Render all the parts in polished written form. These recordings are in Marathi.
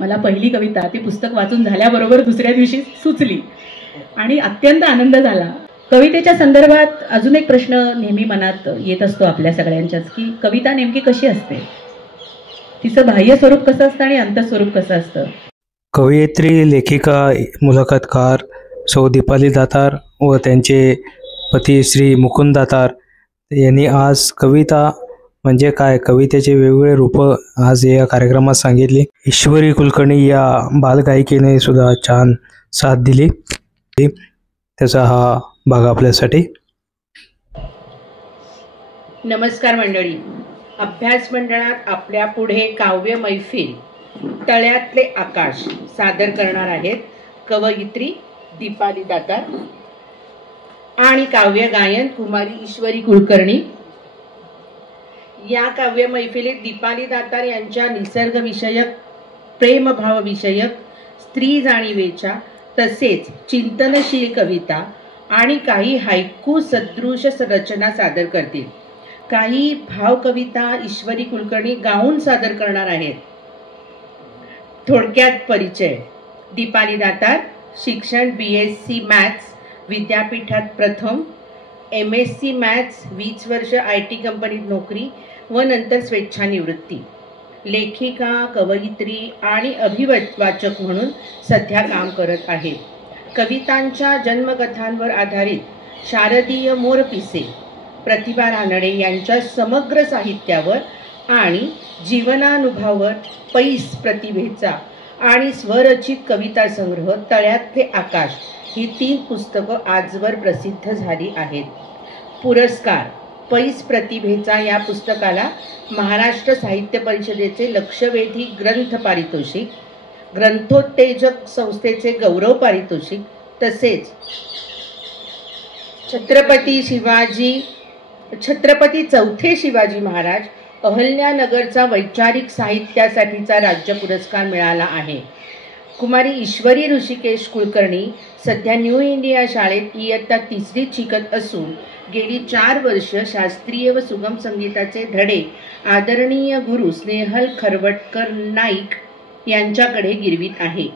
मला पहिली कविता ती पुस्तक वाचून झाल्याबरोबर दुसऱ्या दिवशी सुचली आणि अत्यंत आनंद झाला. कवितेच्या संदर्भात अजून एक प्रश्न नेहमी मनात येत असतो आपल्या सगळ्यांच्याच, की कविता नेमकी कशी असते, तिचं बाह्य स्वरूप कसं असतं आणि अंतस्वरूप कसं असतं. कवयित्री, लेखिका, मुलाखतकार सौ दीपाली दातार व त्यांचे पती श्री मुकुंद दातार यांनी आज कविता म्हणजे काय, कवितेचे वेगवेगळे रूपं आज या कार्यक्रमात सांगितली. ईश्वरी कुलकर्णी या बालगायिकेने सुद्धा छान साथ दिली. त्याचा हा भाग आपल्यासाठी. नमस्कार मंडळी. अभ्यास मंडळात आपल्या पुढे काव्य मैफिल तळ्यातले आकाश सादर करणार आहेत कवयित्री दीपाली दातार आणि काव्य गायन कुमारी ईश्वरी कुलकर्णी. या काव्य मैफिलीत दीपाली दातार यांच्या निसर्ग विषयक, प्रेमभाव विषयक, स्त्री जाणीवेच्या तसेच चिंतनशील कविता आणि काही हायकू सदृश रचना सादर करतील. काही भाव कविता ईश्वरी कुलकर्णी गाऊन सादर करणार आहेत. थोडक्यात परिचय. दीपाली दातार, शिक्षण BSc मॅथ्स विद्यापीठात प्रथम, MSc मॅथ्स 20 वर्ष IT कंपनीत नोकरी व नंतर स्वेच्छानिवृत्ती. लेखिका, कवयित्री आणि अभिवाचक म्हणून सध्या काम करत आहेत. कवितांच्या जन्मकथांवर आधारित शारदीय मोरपिसे, प्रतिभा रानडे यांच्या समग्र साहित्यावर आणि जीवनानुभवावर पैस प्रतिभेचा आणि स्वरचित कविता संग्रह तळ्यातले आकाश ही 3 पुस्तकं आजवर प्रसिद्ध झाली आहेत. पुरस्कार. पैस प्रतिभेचा या पुस्तकाला महाराष्ट्र साहित्य परिषदेचे लक्षवेधी ग्रंथ पारितोषिक, ग्रंथोत्तेजक संस्थेचे गौरव पारितोषिक तसेच छत्रपती चौथे शिवाजी महाराज अहल्यानगरचा वैचारिक साहित्यासाठीचा राज्य पुरस्कार मिळाला आहे. कुमारी ईश्वरी ऋषिकेश कुलकर्णी सध्या न्यू इंडिया शाळेत इयत्ता 3रीत शिकत असून गेली 4 वर्ष शास्त्रीय व सुगम संगीताचे धडे आदरणीय गुरु स्नेहल खरवटकर नाईक यांच्याकडे गिरवीत आहे.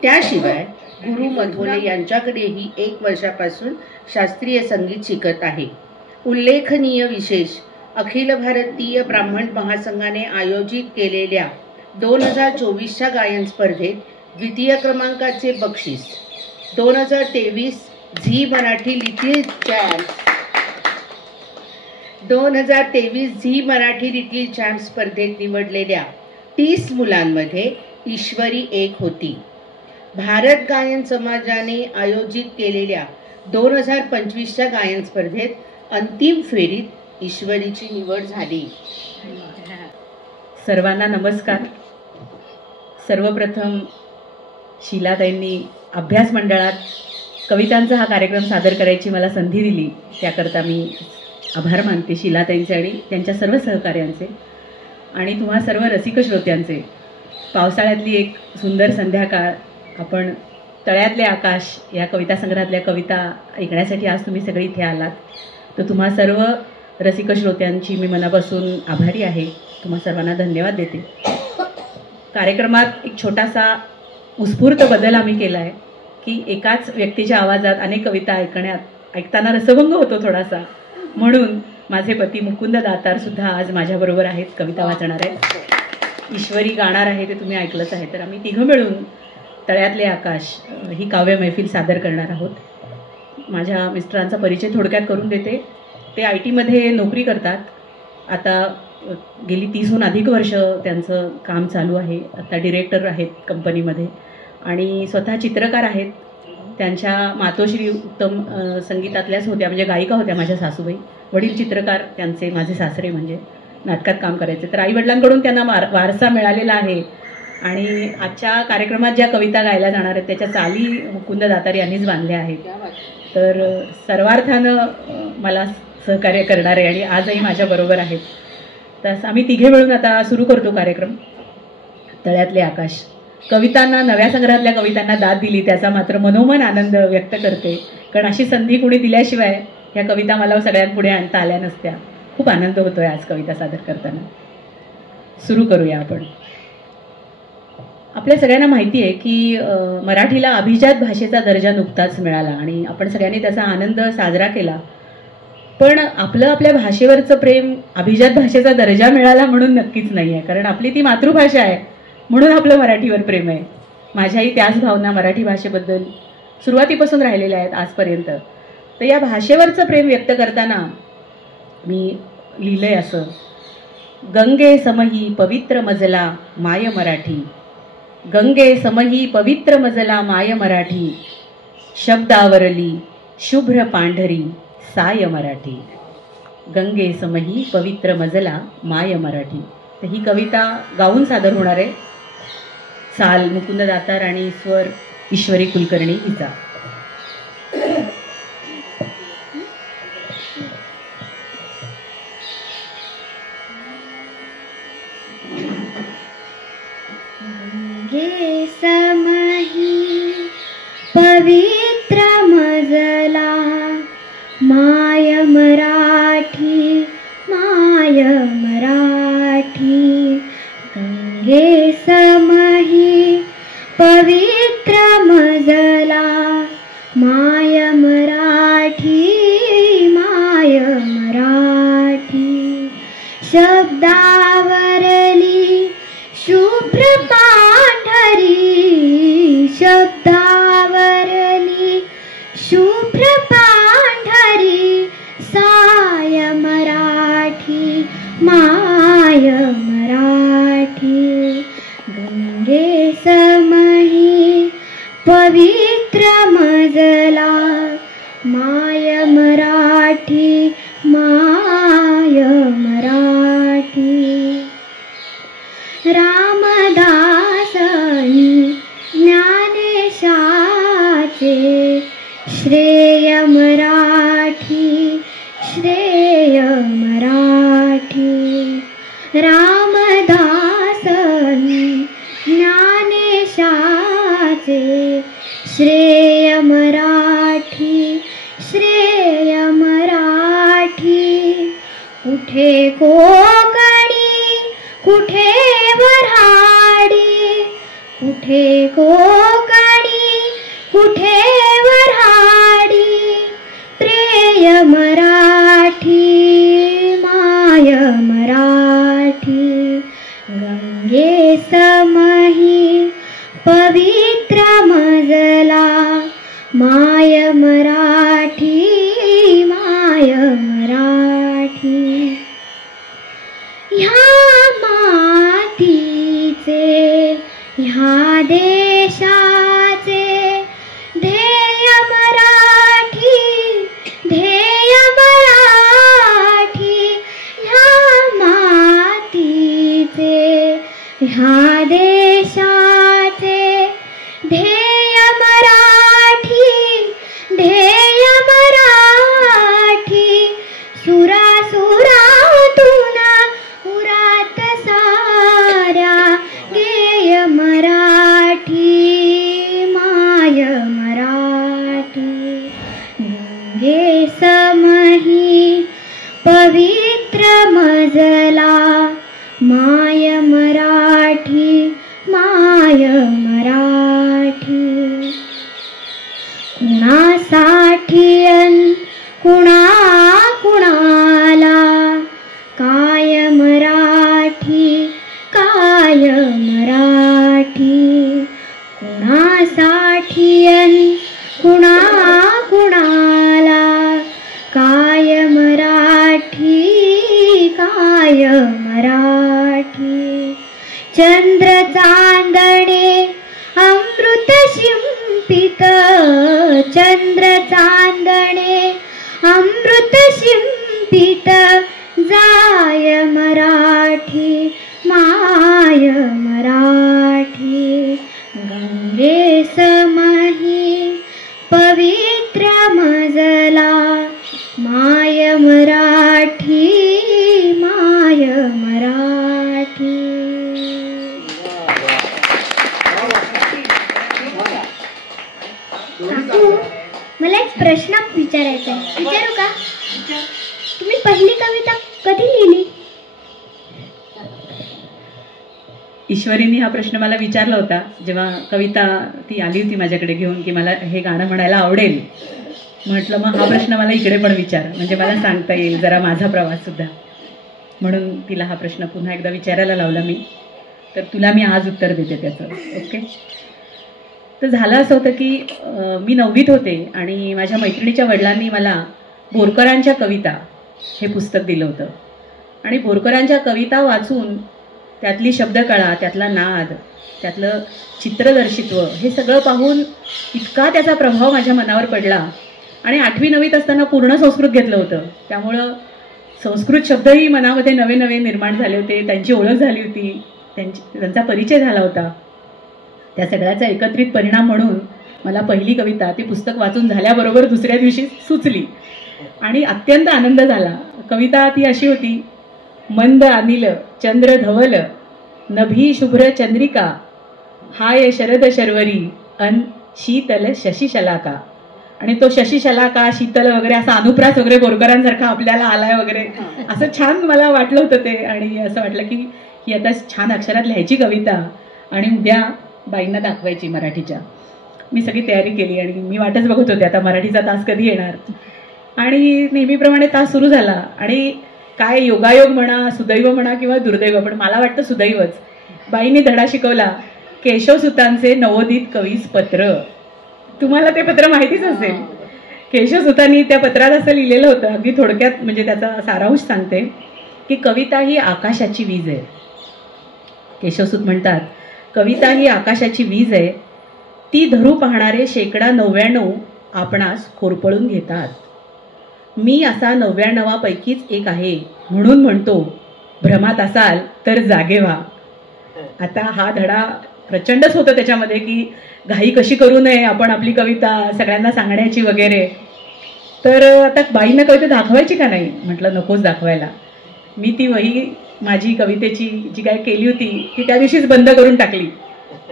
त्याशिवाय गुरु मधोले यांच्याकडेही 1 वर्षापासून शास्त्रीय संगीत शिकत आहे. उल्लेखनीय विशेष. अखिल भारतीय ब्राह्मण महासंघाने आयोजित केलेल्या 2024च्या गायन स्पर्धेत द्वितीय क्रमांकाचे बक्षीस, 2023 झी मराठी लिटिल चॅम्प स्पर्धेत निवडलेल्या 30 मुलांमध्ये ईश्वरी एक होती. भारत गायन समाजाने आयोजित केलेल्या 2025च्या गायन स्पर्धेत अंतिम फेरीत ईश्वरीची निवड झाली. सर्वांना नमस्कार. सर्वप्रथम शीलाताईंनी अभ्यास मंडळात कवितांचा हा कार्यक्रम सादर करायची मला संधी दिली, त्याकरता मी आभार मानते शीलाताईंचे आणि त्यांच्या सर्व सहकार्यांचे आणि तुम्हा सर्व रसिक श्रोत्यांचे. पावसाळ्यातली एक सुंदर संध्याकाळ, आपण तळ्यातले आकाश या कविता संग्रहातल्या कविता ऐकण्यासाठी आज तुम्ही सगळे इथे आलात. तर तुम्हा सर्व रसिक श्रोत्यांची मी मनापासून आभारी आहे. तुम्हा सर्वांना धन्यवाद देते. कार्यक्रमात एक छोटासा उत्स्फूर्त बदल आम्ही केला आहे की एकाच व्यक्तीच्या आवाजात अनेक कविता ऐकताना रसभंग होतो थोडासा, म्हणून माझे पती मुकुंद दातार सुद्धा आज माझ्याबरोबर आहेत, कविता वाचणार आहेत. ईश्वरी गाणार आहे, ते तुम्ही ऐकलंच आहे. तर आम्ही तिघं मिळून तळ्यातले आकाश ही काव्य मैफिल सादर करणार आहोत. माझ्या मिस्टरांचा परिचय थोडक्यात करून देते. ते IT मध्ये नोकरी करतात. आता गेली 30हून अधिक वर्ष त्यांचं काम चालू आहे. आता डिरेक्टर आहेत कंपनीमध्ये आणि स्वतः चित्रकार आहेत. त्यांच्या मातोश्री उत्तम संगीतातल्याच होत्या, म्हणजे गायिका होत्या माझ्या सासूबाई. वडील चित्रकार त्यांचे, माझे सासरे म्हणजे नाटकात काम करायचे. तर आईवडिलांकडून त्यांना वारसा मिळालेला आहे आणि आजच्या कार्यक्रमात ज्या कविता गायल्या जाणार आहेत त्याच्या चाली मुकुंद दातार यांनीच बांधल्या आहेत. तर सर्वार्थानं मला सहकार्य करणारे आणि आजही माझ्याबरोबर आहेत. तर आम्ही तिघे मिळून आता सुरू करतो कार्यक्रम तळ्यातले आकाश. कवितांना, नव्या संग्रहातल्या कवितांना दाद दिली त्याचा मात्र मनोमन आनंद व्यक्त करते, कारण अशी संधी कोणी दिल्याशिवाय ह्या कविता मला सगळ्यांपुढे आणता आल्या नसत्या. खूप आनंद होतोय आज कविता सादर करताना. सुरू करूया आपण. आपल्या सगळ्यांना माहिती आहे की मराठीला अभिजात भाषेचा दर्जा नुकताच मिळाला आणि आपण सगळ्यांनी त्याचा आनंद साजरा केला. पण आपल्या भाषेवरचं प्रेम अभिजात भाषेचा दर्जा मिळाला म्हणून नक्कीच नाही आहे, कारण आपली ती मातृभाषा आहे म्हणून आपलं मराठीवर प्रेम आहे. माझ्याही त्याच भावना मराठी भाषेबद्दल सुरुवातीपासून राहिलेल्या आहेत आजपर्यंत. तर या भाषेवरचं प्रेम व्यक्त करताना मी लिहिलंय असं: गंगे समही पवित्र मजला माय मराठी, गंगे समही पवित्र मजला माय मराठी, शब्दावरली शुभ्र पांढरी साय मराठी. गंगे समही पवित्र मजला माय मराठी. तर ही कविता गाऊन सादर होणार आहे. साल मुकुंद दातार आणि स्वर ईश्वरी कुलकर्णी हिचा. गंगे समही पवित्र मजला माय मराठी, माय मराठी. गंगे समही पवित्र मजला माय मराठी, माय मराठी. शब्दावरली शुभ्र पांढरी, शब्दावरली शुभ्र पांढरी साय मराठी, माय मराठी. गंगे समही पवित्र मजला माय मराठी, माय मराठी. रामदासांनी ज्ञानेशाचे श्रेय मराठी, श्रेय मराठी. रामदासांनी ज्ञानेशाचे श्रेय मराठी, श्रेय मराठी. कुठे कोकणी, कुठे वऱ्हाडी, कुठे कोकणी, कुठे वऱ्हाडी. प्रेय मराठी, माय मराठी. गंगे समही पवित्र मजला माय मराठी, माय मराठी. ह्या मातीचे, ह्या देशाचे ध्येय मराठी, ध्येय मराठी. ह्या मातीचे, ह्या देशाचे ध्येय मराठी, ध्येय मराठी. सुरासुरातून उरात साऱ्या गेय मराठी, माय मराठी. गंगे समही पवित्र मजला माय मराठी, माय मराठी. कुणासाठी अन कुणा कुणाला काय मराठी, काय मराठी. कुणासाठी अन कुणा कुणाला काय मराठी, काय मराठी. चंद्र चांदणे अमृत शिंपित, चंद्र चांदणे अमृत शिंपित. जाय मराठी, माय मराठी. गंगे समही पवित्र मजला माय मराठी, माय मराठी. काकू, मला एक प्रश्न विचारायचा आहे, विचारू का? तुम्ही पहिली कविता कधी लिहिली? ईश्वरींनी हा प्रश्न मला विचारला होता जेव्हा कविता ती आली होती माझ्याकडे घेऊन की मला हे गाणं म्हणायला आवडेल. म्हटलं मग हा प्रश्न मला इकडे पण विचार, म्हणजे मला सांगता येईल जरा माझा प्रवाससुद्धा. म्हणून तिला हा प्रश्न पुन्हा एकदा विचारायला लावला मी. तर तुला मी आज उत्तर देते त्याचं. ओके. तर झालं असं होतं की मी 9वीत होते आणि माझ्या मैत्रिणीच्या वडिलांनी मला बोरकरांच्या कविता हे पुस्तक दिलं होतं. आणि बोरकरांच्या कविता वाचून त्यातली शब्दकळा, त्यातला नाद, त्यातलं चित्रदर्शित्व हे सगळं पाहून इतका त्याचा प्रभाव माझ्या मनावर पडला. आणि 8वी 9वीत असताना पूर्ण संस्कृत घेतलं होतं, त्यामुळं संस्कृत शब्दही मनामध्ये नवे नवे निर्माण झाले होते, त्यांची ओळख झाली होती, त्यांचा परिचय झाला होता. त्या सगळ्याचा एकत्रित परिणाम म्हणून मला पहिली कविता ती पुस्तक वाचून झाल्याबरोबर दुसऱ्या दिवशी सुचली आणि अत्यंत आनंद झाला. कविता ती अशी होती: मंद अनिल चंद्र धवल नभी शुभ्र चंद्रिका हाय शरद शर्वरी अन शीतल शशिशलाका. आणि तो शशिशलाका, शीतल वगैरे असा अनुप्रास वगैरे बोरकरांसारखा आपल्याला आलाय वगैरे असं छान मला वाटलं होतं ते. आणि असं वाटलं की ही आता छान अक्षरात लिहायची कविता आणि उद्या बाईंना दाखवायची मराठीच्या. मी सगळी तयारी केली आणि मी वाटच बघत होते आता मराठीचा तास कधी येणार. आणि नेहमीप्रमाणे तास सुरू झाला आणि काय योगायोग म्हणा, सुदैव म्हणा किंवा दुर्दैव, पण मला वाटतं सुदैवच. बाईंनी धडा शिकवला, केशवसुतांचे नवोदित कवीस पत्र. तुम्हाला ते पत्र माहितीच असेल. केशवसुतांनी त्या पत्रात असं लिहिलेलं होतं, अगदी थोडक्यात म्हणजे त्याचा सारांश सांगते की कविता ही आकाशाची वीज आहे. केशवसुत म्हणतात, कविता ही आकाशाची वीज आहे, ती धरू पाहणारे शेकडा 99 आपणास होरपळून घेतात. मी असा 99पैकीच एक आहे, म्हणून म्हणतो भ्रमात असाल तर जागे व्हा. आता हा धडा प्रचंडच होतं त्याच्यामध्ये की घाई कशी करू नये आपण आपली कविता सगळ्यांना सांगण्याची वगैरे. तर आता बाईंना कविता दाखवायची का नाही, म्हटलं नकोच दाखवायला. मी ती वही माझी कवितेची जी काय केली होती ती त्या दिवशीच बंद करून टाकली.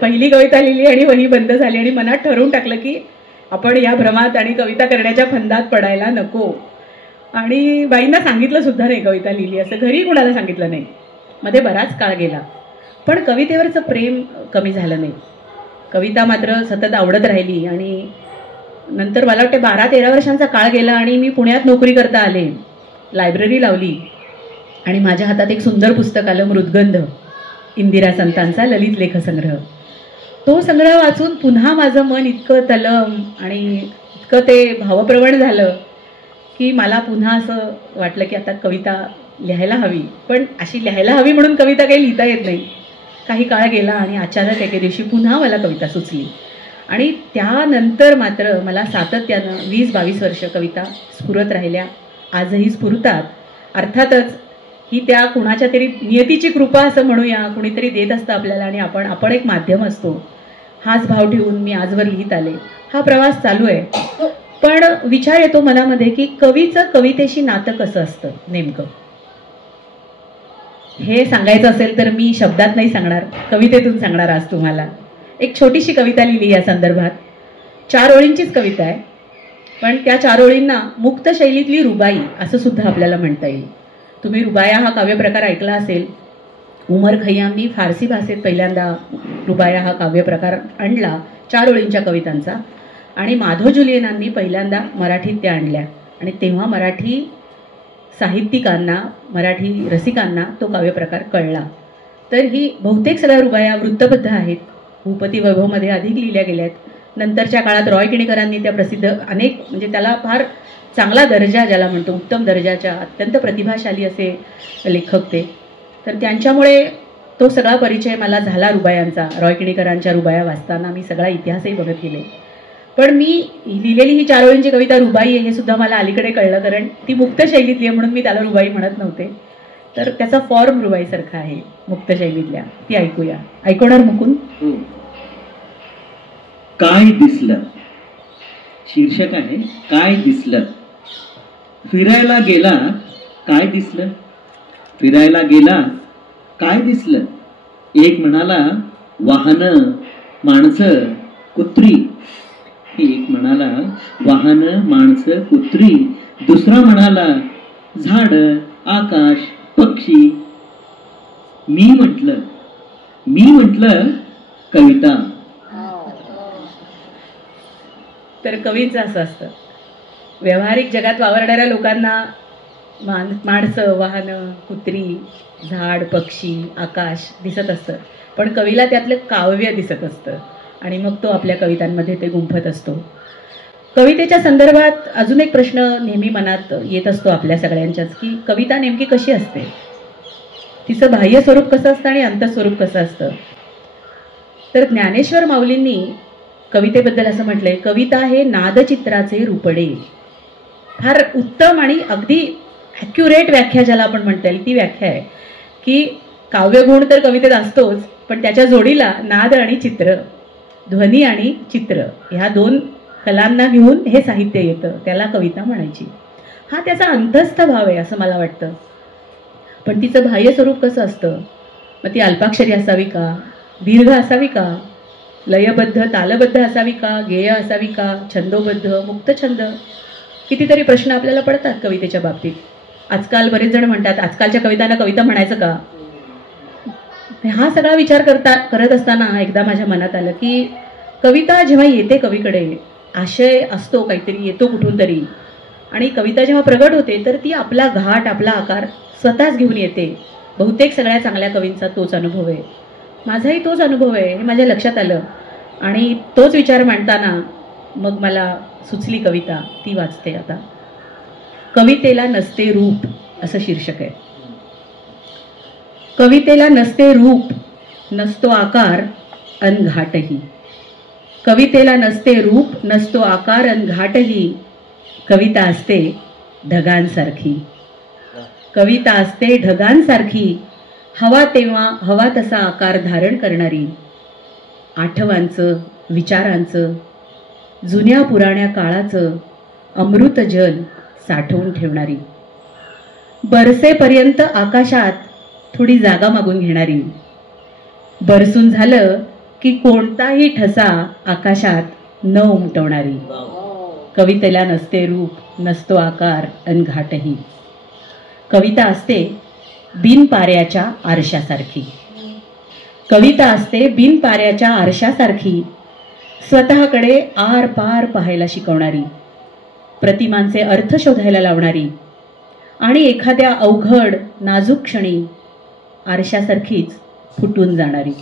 पहिली कविता लिहिली आणि वही बंद झाली आणि मनात ठरवून टाकलं की आपण या भ्रमात आणि कविता करण्याच्या फंदात पडायला नको. आणि बाईंना सांगितलं सुद्धा नाही कविता लिहिली असं, घरी कुणाला सांगितलं नाही. मध्ये बराच काळ गेला पण कवितेवरचं प्रेम कमी झालं नाही. कविता मात्र सतत आवडत राहिली आणि नंतर मला वाटते 12-13 वर्षांचा काळ गेला आणि मी पुण्यात नोकरी करता आले. लायब्ररी लावली आणि माझ्या हातात एक सुंदर पुस्तक आलं, मृद्गंध, इंदिरा संतांचा ललित लेखसंग्रह. तो संग्रह वाचून पुन्हा माझं मन इतकं तलम आणि इतकं ते भावप्रवण झालं की मला पुन्हा असं वाटलं की आता कविता लिहायला हवी. पण अशी लिहायला हवी म्हणून कविता काही लिहिता येत नाही. काही काळ गेला आणि अचानक एके दिवशी पुन्हा मला कविता सुचली आणि त्यानंतर मात्र मला सातत्यानं 20-22 वर्ष कविता स्फुरत राहिल्या, आजही स्फुरतात. अर्थातच ही त्या कुणाच्या तरी नियतीची कृपा असं म्हणूया, कुणीतरी देत असतं आपल्याला आणि आपण एक माध्यम असतो. हाच भाव ठेवून मी आजवर लिहित आले. हा प्रवास चालू आहे. पण विचार येतो मनामध्ये की कवीचं कवितेशी नातं कसं असतं नेमकं. हे सांगायचं असेल तर मी शब्दात नाही सांगणार, कवितेतून सांगणार आज तुम्हाला. एक छोटीशी कविता लिहिली या संदर्भात. 4 ओळींचीच कविता आहे पण त्या 4 ओळींना मुक्त शैलीतली रुबाई असं सुद्धा आपल्याला म्हणता येईल. तुम्ही रुबाया हा काव्यप्रकार ऐकला असेल. उमर खय्यामनी फारसी भाषेत पहिल्यांदा रुबाया हा काव्यप्रकार आणला 4 ओळींच्या कवितांचा आणि माधव जुलियनांनी पहिल्यांदा मराठीत त्या आणल्या आणि तेव्हा मराठी साहित्यिकांना, मराठी रसिकांना तो काव्यप्रकार कळला. तर ही बहुतेक सगळ्या रुबाया वृत्तबद्ध आहेत. भूपती वैभवमध्ये अधिक लिहिल्या गेल्यात. नंतरच्या काळात रॉय किणीकरांनी त्या प्रसिद्ध अनेक म्हणजे त्याला फार चांगला दर्जा ज्याला म्हणतो उत्तम दर्जाच्या अत्यंत प्रतिभाशाली असे लेखक ते. तर त्यांच्यामुळे तो सगळा परिचय मला झाला रुबायांचा. रॉय किणीकरांच्या रुबाया वाचताना मी सगळा इतिहासही बघत गेले. पण मी लिहिलेली ही 4 ओळींची कविता रुबाई आहे हे सुद्धा मला अलीकडे कळलं, कारण ती मुक्त शैलीतली आहे म्हणून मी त्याला रुबाई म्हणत नव्हते. तर त्याचा फॉर्म रुबाईसारखा आहे मुक्त शैलीतल्या. ती ऐकूया. ऐकवणार मुकुंद? काय दिसलं शीर्षक आहे. काय दिसलं. फिरायला गेला काय दिसलं. फिरायला गेला काय दिसलं. एक म्हणाला वाहनं, माणसं, कुत्री. एक म्हणाला वाहनं, माणसं, कुत्री. दुसरा म्हणाला झाड, आकाश, पक्षी. मी म्हटलं मी म्हटलं कविता. तर कवींचं असं असतं, व्यावहारिक जगात वावरणाऱ्या लोकांना माणसं, वाहनं, कुत्री, झाड, पक्षी, आकाश दिसत असतं, पण कवीला त्यातलं काव्य दिसत असतं आणि मग तो आपल्या कवितांमध्ये ते गुंफत असतो. कवितेच्या संदर्भात अजून एक प्रश्न नेहमी मनात येत असतो आपल्या सगळ्यांच्याच, की कविता नेमकी कशी असते, तिचं बाह्य स्वरूप कसं असतं आणि अंतस्वरूप कसं असतं. तर ज्ञानेश्वर माऊलींनी कवितेबद्दल असं म्हटलंय, कविता हे नादचित्राचे रूपडे. फार उत्तम आणि अगदी ॲक्युरेट व्याख्या ज्याला आपण म्हणता येईल ती व्याख्या आहे, की काव्यगुण तर कवितेत असतोच, पण त्याच्या जोडीला नाद आणि चित्र, ध्वनी आणि चित्र ह्या दोन कलांना घेऊन हे साहित्य येतं, त्याला कविता म्हणायची. हा त्याचा अंतस्थ भाव आहे असं मला वाटतं. पण तिचं बाह्य स्वरूप कसं असतं, मग ती अल्पाक्षरी असावी का, दीर्घ असावी का, लयबद्ध तालबद्ध असावी का, गेय असावी का, छंदोबद्ध, मुक्तछंद, कितीतरी प्रश्न आपल्याला पडतात कवितेच्या बाबतीत. आजकाल बरेच जण म्हणतात आजकालच्या कवितांना कविता म्हणायचं का. हा सगळा विचार करत असताना एकदा माझ्या मनात आलं की कविता जेव्हा येते कवीकडे, आशय असतो काहीतरी येतो कुठून तरी, आणि कविता जेव्हा प्रगट होते तर ती आपला घाट, आपला आकार स्वतःच घेऊन येते. बहुतेक सगळ्या चांगल्या कवींचा तोच अनुभव आहे, माझाही तोच अनुभव आहे, हे माझ्या लक्षात आलं. आणि तोच विचार मांडताना मग मला सुचली कविता, ती वाचते आता. कवितेला नसते रूप असं शीर्षक आहे. कवितेला नसते रूप, नसतो आकार अन घाटही. कवितेला नसते रूप, नसतो आकार अन घाटही. कविता असते ढगांसारखी. कविता असते ढगांसारखी, हवा तेव्हा हवा तसा आकार धारण करणारी. आठवांचं, विचारांचं, जुन्या पुराण्या काळाचं अमृत जल साठवून ठेवणारी. बरसेपर्यंत आकाशात थोडी जागा मागून घेणारी. बरसून झालं की कोणताही ठसा आकाशात न उमटवणारी. कवितेला नसते रूप, नसतो आकार अन घाटही. कविता असते बिनपाऱ्याच्या आरशासारखी. कविता असते बिनपाऱ्याच्या आरशासारखी, स्वतःकडे आर पार पाहायला शिकवणारी, प्रतिमांचे अर्थ शोधायला लावणारी आणि एखाद्या अवघड नाजूक क्षणी आरशासारखीच फुटून जाणारी.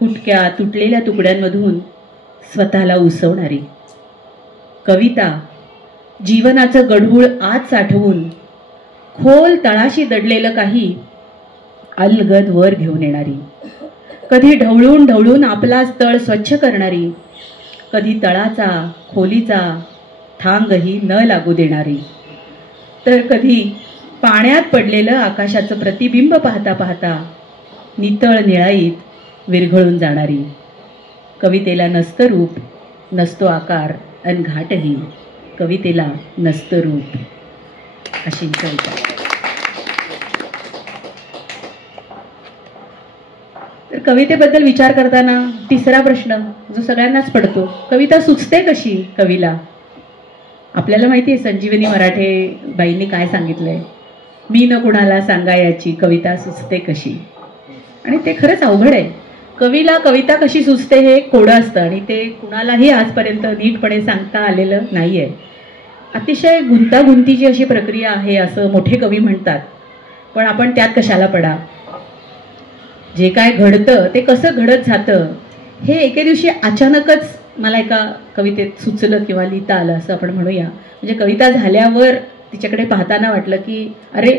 फुटक्या तुटलेल्या तुकड्यांमधून स्वतःला उसवणारी. कविता जीवनाचं गढूळ आत साठवून खोल तळाशी दडलेलं काही अलगद वर घेऊन येणारी. कधी ढवळून ढवळून आपलाच तळ स्वच्छ करणारी, कधी तळाचा खोलीचा थांगही न लागू देणारी, तर कधी पाण्यात पडलेलं आकाशाचं प्रतिबिंब पाहता पाहता नितळ निळाईत विरघळून जाणारी. कवितेला नसतं रूप, नसतो आकार अन घाटही. कवितेला नसतं रूप. अशी कविता. तर कवितेबद्दल विचार करताना तिसरा प्रश्न जो सगळ्यांनाच पडतो, कविता सुचते कशी कवीला. आपल्याला माहिती आहे संजीवनी मराठे बाईंनी काय सांगितलंय, मी न कुणाला सांगायची कविता सुचते कशी. आणि ते खरंच अवघड आहे. कवीला कविता कशी सुचते हे कोडं असतं आणि ते कुणालाही आजपर्यंत नीटपणे सांगता आलेलं नाही आहे. अतिशय गुंतागुंतीची अशी प्रक्रिया आहे असं मोठे कवी म्हणतात, पण आपण त्यात कशाला पडा. जे काय घडतं ते कसं घडत जातं हे एके दिवशी अचानकच मला एका कवितेत सुचलं किंवा लिहिता आलं असं आपण म्हणूया. म्हणजे कविता झाल्यावर तिच्याकडे पाहताना वाटलं की अरे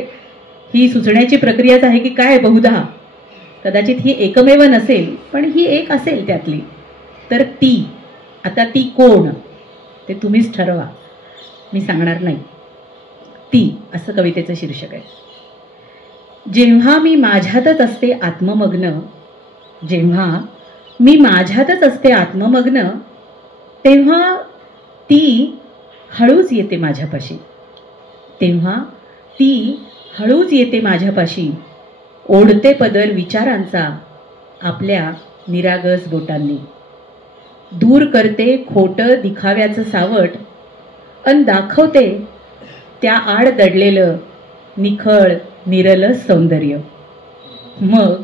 ही सुचण्याची प्रक्रियाच आहे की काय. बहुधा कदाचित ही एकमेव नसेल, पण ही एक असेल त्यातली. तर ती आता ती कोण ते तुम्हीच ठरवा, मी सांगणार नाही. ती असं कवितेचं शीर्षक आहे. जेव्हा मी माझ्यातच असते आत्ममग्न, जेव्हा मी माझ्यातच असते आत्ममग्न, तेव्हा ती हळूच येते माझ्यापाशी. तेव्हा ती हळूच येते माझ्यापाशी. ओढते पदर विचारांचा आपल्या निरागस बोटांनी. दूर करते खोटं दिखाव्याचं सावट अन दाखवते त्या आड दडलेलं निखळ निरलस सौंदर्य. मग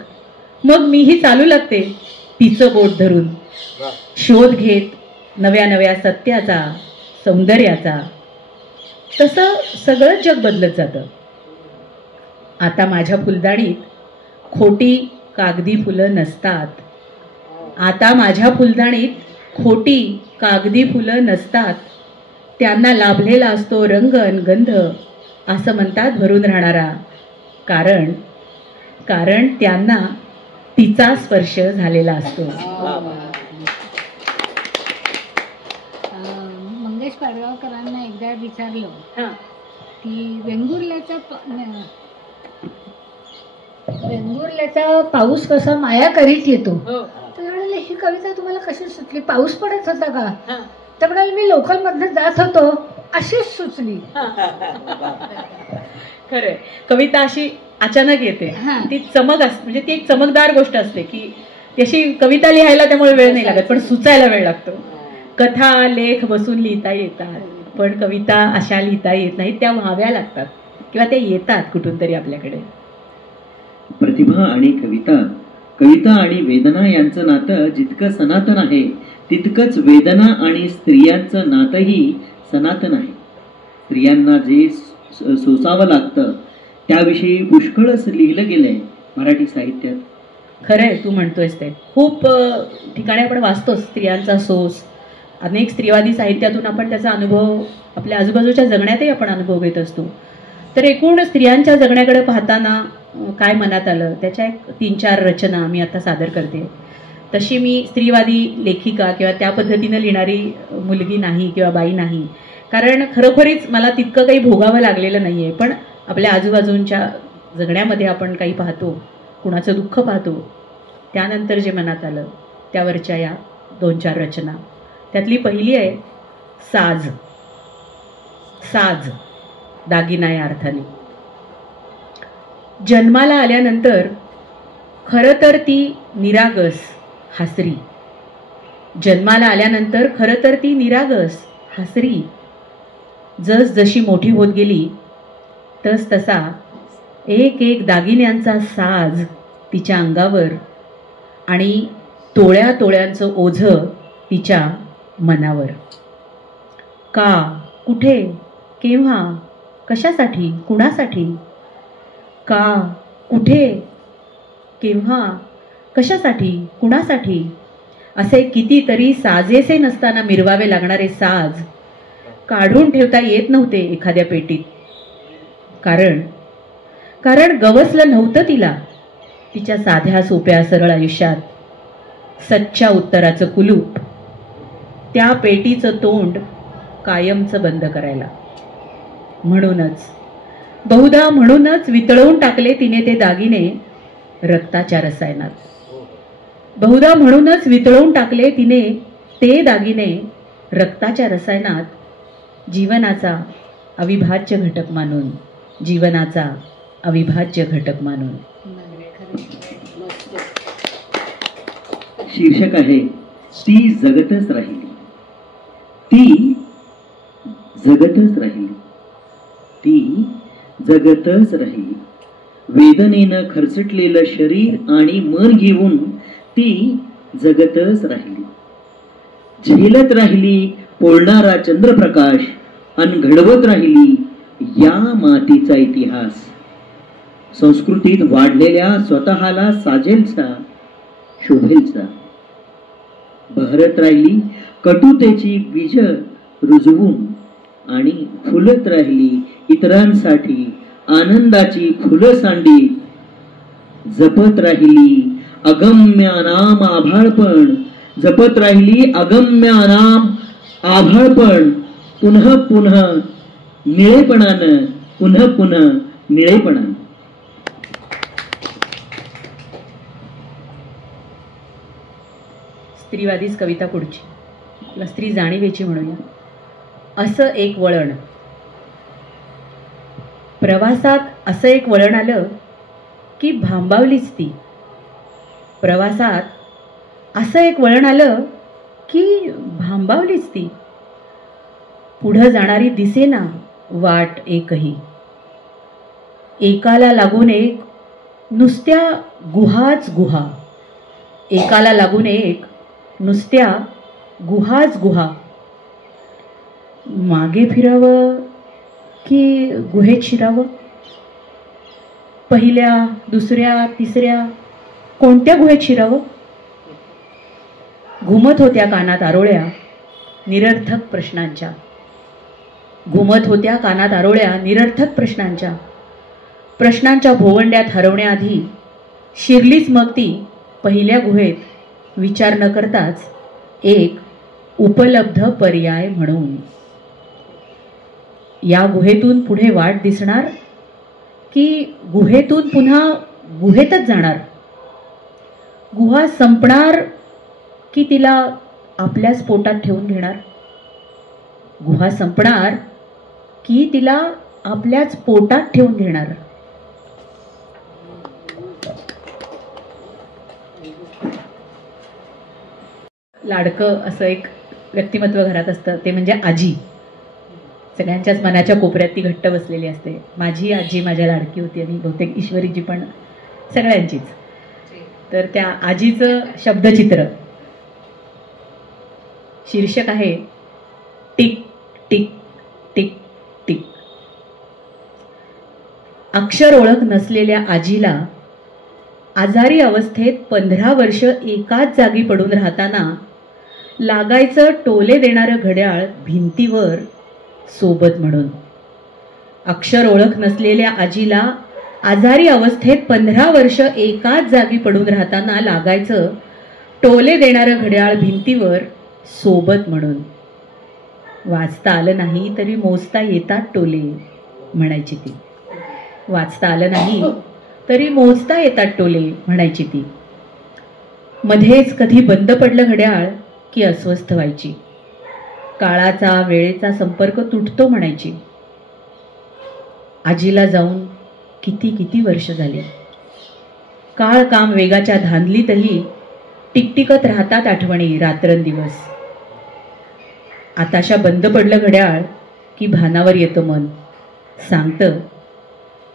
मग मीही चालू लागते तिचं बोट धरून, शोध घेत नव्या नव्या सत्याचा, सौंदर्याचा. तसं सगळं जग बदलत जातं. आता माझ्या फुलदाणीत खोटी कागदी फुलं नसतात. आता माझ्या फुलदाणीत खोटी कागदी फुलं नसतात. त्यांना लाभलेला असतो रंग अन गंध, असं म्हणतात भरून राहणारा. कारण त्यांना तिचा स्पर्श झालेला असतो. मंगेश पाडगावकरांना एकदा विचारलं की वेंगुर्ल्याचा पाऊस कसा माया करीत येतो. तर म्हणाले ही कविता तुम्हाला कशी सुचली, पाऊस पडत होता का. तर म्हणाले मी लोकल मधनं जात होतो अशीच सुचली. खरंय, कविता अशी अचानक येते. ती चमक असते, म्हणजे ती एक चमकदार गोष्ट असते की त्याशी कविता लिहायला त्यामुळे वेळ नाही लागत, पण सुचायला वेळ लागतो. कथा लेख बसून लिहिता येतात, पण कविता अशा लिहिता येत नाहीत. त्या व्हाव्या लागतात किंवा त्या येतात कुठून तरी आपल्याकडे. प्रतिभा आणि कविता आणि वेदना यांचं नातं जितकं सनातन आहे तितकंच वेदना आणि स्त्रियांचं नातंही सनातन आहे. स्त्रियांना जे सोसावं लागतं त्याविषयी पुष्कळच लिहिलं गेलंय मराठी साहित्यात. खरंय, तू म्हणतोयस ते. खूप ठिकाणी आपण वाचतोच स्त्रियांचा सोस. अनेक स्त्रीवादी साहित्यातून आपण त्याचा अनुभव आपल्या आजूबाजूच्या जगण्यातही आपण अनुभव घेत असतो. तर एकूण स्त्रियांच्या जगण्याकडे पाहताना काय मनात आलं त्याच्या एक 3-4 रचना मी आता सादर करते. तशी मी स्त्रीवादी लेखिका किंवा त्या पद्धतीनं लिहिणारी मुलगी नाही किंवा बाई नाही, कारण खरोखरीच मला तितकं काही भोगावं लागलेलं नाही आहे. पण आपल्या आजूबाजूंच्या जगण्यामध्ये आपण काही पाहतो, कुणाचं दुःख पाहतो, त्यानंतर जे मनात आलं त्यावरच्या या 2-4 रचना. त्यातली पहिली आहे साज. साज दागिना या अर्थाने. जन्माला आल्यानंतर खरं तर ती निरागस हासरी. जन्माला आल्यानंतर खरं तर ती निरागस हासरी. जस जशी मोठी होत गेली तस तसा एक एक दागिन्यांचा साज तिच्या अंगावर आणि तोळ्या तोळ्यांचं ओझं तिच्या मनावर. का, कुठे, केव्हा, कशासाठी, कुणासाठी. का, कुठे, केव्हा, कशासाठी, कुणासाठी असे कितीतरी साजेसे नसताना मिरवावे लागणारे साज काढून ठेवता येत नव्हते एखाद्या पेटीत. कारण गवसलं नव्हतं तिला तिच्या साध्या सोप्या सरळ आयुष्यात. सच्च्या उत्तराचं कुलूप त्या पेटीचं तोंड कायमचं बंद करायला. म्हणूनच वितळवून टाकले तिने ते दागिने रक्ताच्या रसायनात. बहुधा म्हणूनच वितळवून टाकले तिने ते दागिने रक्ताच्या रसायनात. जीवनाचा अविभाज्य घटक मानून, जीवनाचा अविभाज्य घटक मानून. शीर्षक आहे ती जगतच राहिली. ती जगतच राहिली. ती जगतच राहिली. वेदनेनं खरचटलेलं शरीर आणि मन घेऊन ती जगतच राहिली. झेलत राहिली पोळणारा चंद्रप्रकाश अन घडवत राहिली या मातीचा इतिहास. संस्कृतीत वाढलेल्या स्वतःला साजेलचा, शोभेलचा. बहरत राहिली कटुतेची बीज रुजवून आणि फुलत राहिली इतरांसाठी आनंदाची फुलं सांडी. जपत राहिली अगम्य अनाम आभाळपण. जपत राहिली अगम्य अनाम आभाळपण. पुन्हा पुन्हा निळेपणानं, पुन्हा पुन्हा निळेपणानं. स्त्रीवादीच कविता पुढची किंवा स्त्री जाणीवेची म्हणूया. असं एक वळण. प्रवासात असं एक वळण आलं की भांबावलीच ती. प्रवासात असं एक वळण आलं की भांबावलीच ती. पुढं जाणारी दिसेना वाट एकही. एकाला लागून एक नुसत्या गुहाच गुहा, एकाला लागून एक, नुसत्या गुहाच गुहा. मागे फिरावं की गुहेत शिरावं? पहिल्या, दुसऱ्या, तिसऱ्या कोणत्या गुहेत शिरावं? घुमत होत्या कानात आरोळ्या निरर्थक प्रश्नांच्या, घुमत होत्या कानात आरोळ्या निरर्थक प्रश्नांच्या. प्रश्नांच्या भोवंड्यात हरवण्याआधी शिरलीच मग ती पहिल्या गुहेत, विचार न करताच एक उपलब्ध पर्याय म्हणून. या गुहेतून पुढे वाट दिसणार की गुहेतून पुन्हा गुहेतच जाणार? गुहा संपणार की तिला आपल्याच पोटात ठेवून घेणार? गुहा संपणार की तिला आपल्याच पोटात ठेवून घेणार? लाडकं असं एक व्यक्तिमत्व घरात असतं, ते म्हणजे आजी. सगळ्यांच्याच मनाच्या कोपऱ्यात ती घट्ट बसलेली असते. माझी आजी माझ्या लाडकी होती आणि बहुतेक ईश्वरीची पण सगळ्यांचीच. तर त्या आजीचं शब्दचित्र, शीर्षक आहे टिक टिक टिक टिक. अक्षर ओळख नसलेल्या आजीला आजारी अवस्थेत 15 वर्ष एकाच जागी पडून राहताना लागायचं टोले देणारं घड्याळ भिंतीवर सोबत म्हणून. अक्षर ओळख नसलेल्या आजीला आजारी अवस्थेत 15 वर्ष एकाच जागी पडून राहताना लागायचं टोले देणारं घड्याळ भिंतीवर सोबत म्हणून. वाचता आलं नाही तरी मोजता येतात टोले म्हणायची ती. वाचता आलं नाही तरी मोजता येतात टोले म्हणायची ती. मध्येच कधी बंद पडलं घड्याळ की अस्वस्थ व्हायची. काळाचा वेळेचा संपर्क तुटतो म्हणायची. आजीला जाऊन किती किती वर्ष झाली. काळ काम वेगाच्या धांदलीतही टिकटिकत राहतात आठवणी रात्रंदिवस. आताशा बंद पडलं घड्याळ की भानावर येतं मन. सांगतं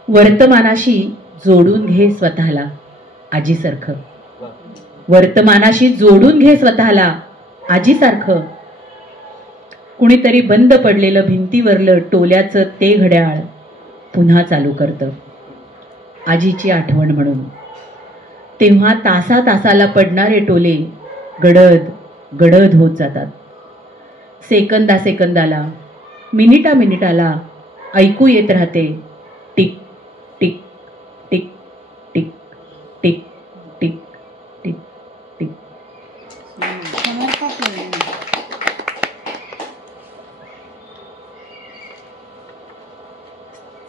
वर्तमानाशी जोडून घे स्वतःला आजीसारखं. वर्तमानाशी जोडून घे स्वतःला आजीसारखं. कुणीतरी बंद पडलेलं भिंतीवरलं टोल्याचं ते घड्याळ पुन्हा चालू करतं आजीची आठवण म्हणून. तेव्हा तासा तासाला पडणारे टोले गडद गडद होत जातात. सेकंदा सेकंदाला, मिनिटा मिनिटाला ऐकू येत राहते tick tick tick tick tick tick tick tick.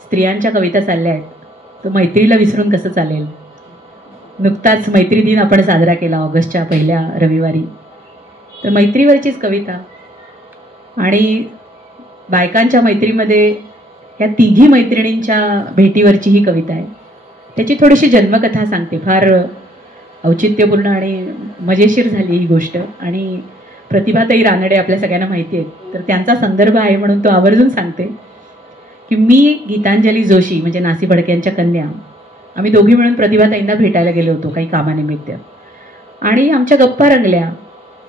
स्त्रियांच्या कविता चालल्या आहेत, तर मैत्रीला विसरून कसं चालेल. नुकताच मैत्री दिन आपण साजरा केला ऑगस्टच्या पहिल्या रविवारी. तर मैत्रीवरचीच कविता आणि बायकांच्या मैत्रीमध्ये ह्या तिघी मैत्रिणींच्या भेटीवरची ही कविता आहे. त्याची थोडीशी जन्मकथा सांगते. फार औचित्यपूर्ण आणि मजेशीर झाली ही गोष्ट. आणि प्रतिभाताई रानडे आपल्या सगळ्यांना माहिती आहेत, तर त्यांचा संदर्भ आहे म्हणून तो आवर्जून सांगते की मी गीतांजली जोशी म्हणजे नासी भडक्यांच्या कन्या, आम्ही दोघी मिळून प्रतिभाताईंना भेटायला गेलो होतो काही कामानिमित्त. आणि आमच्या गप्पा रंगल्या.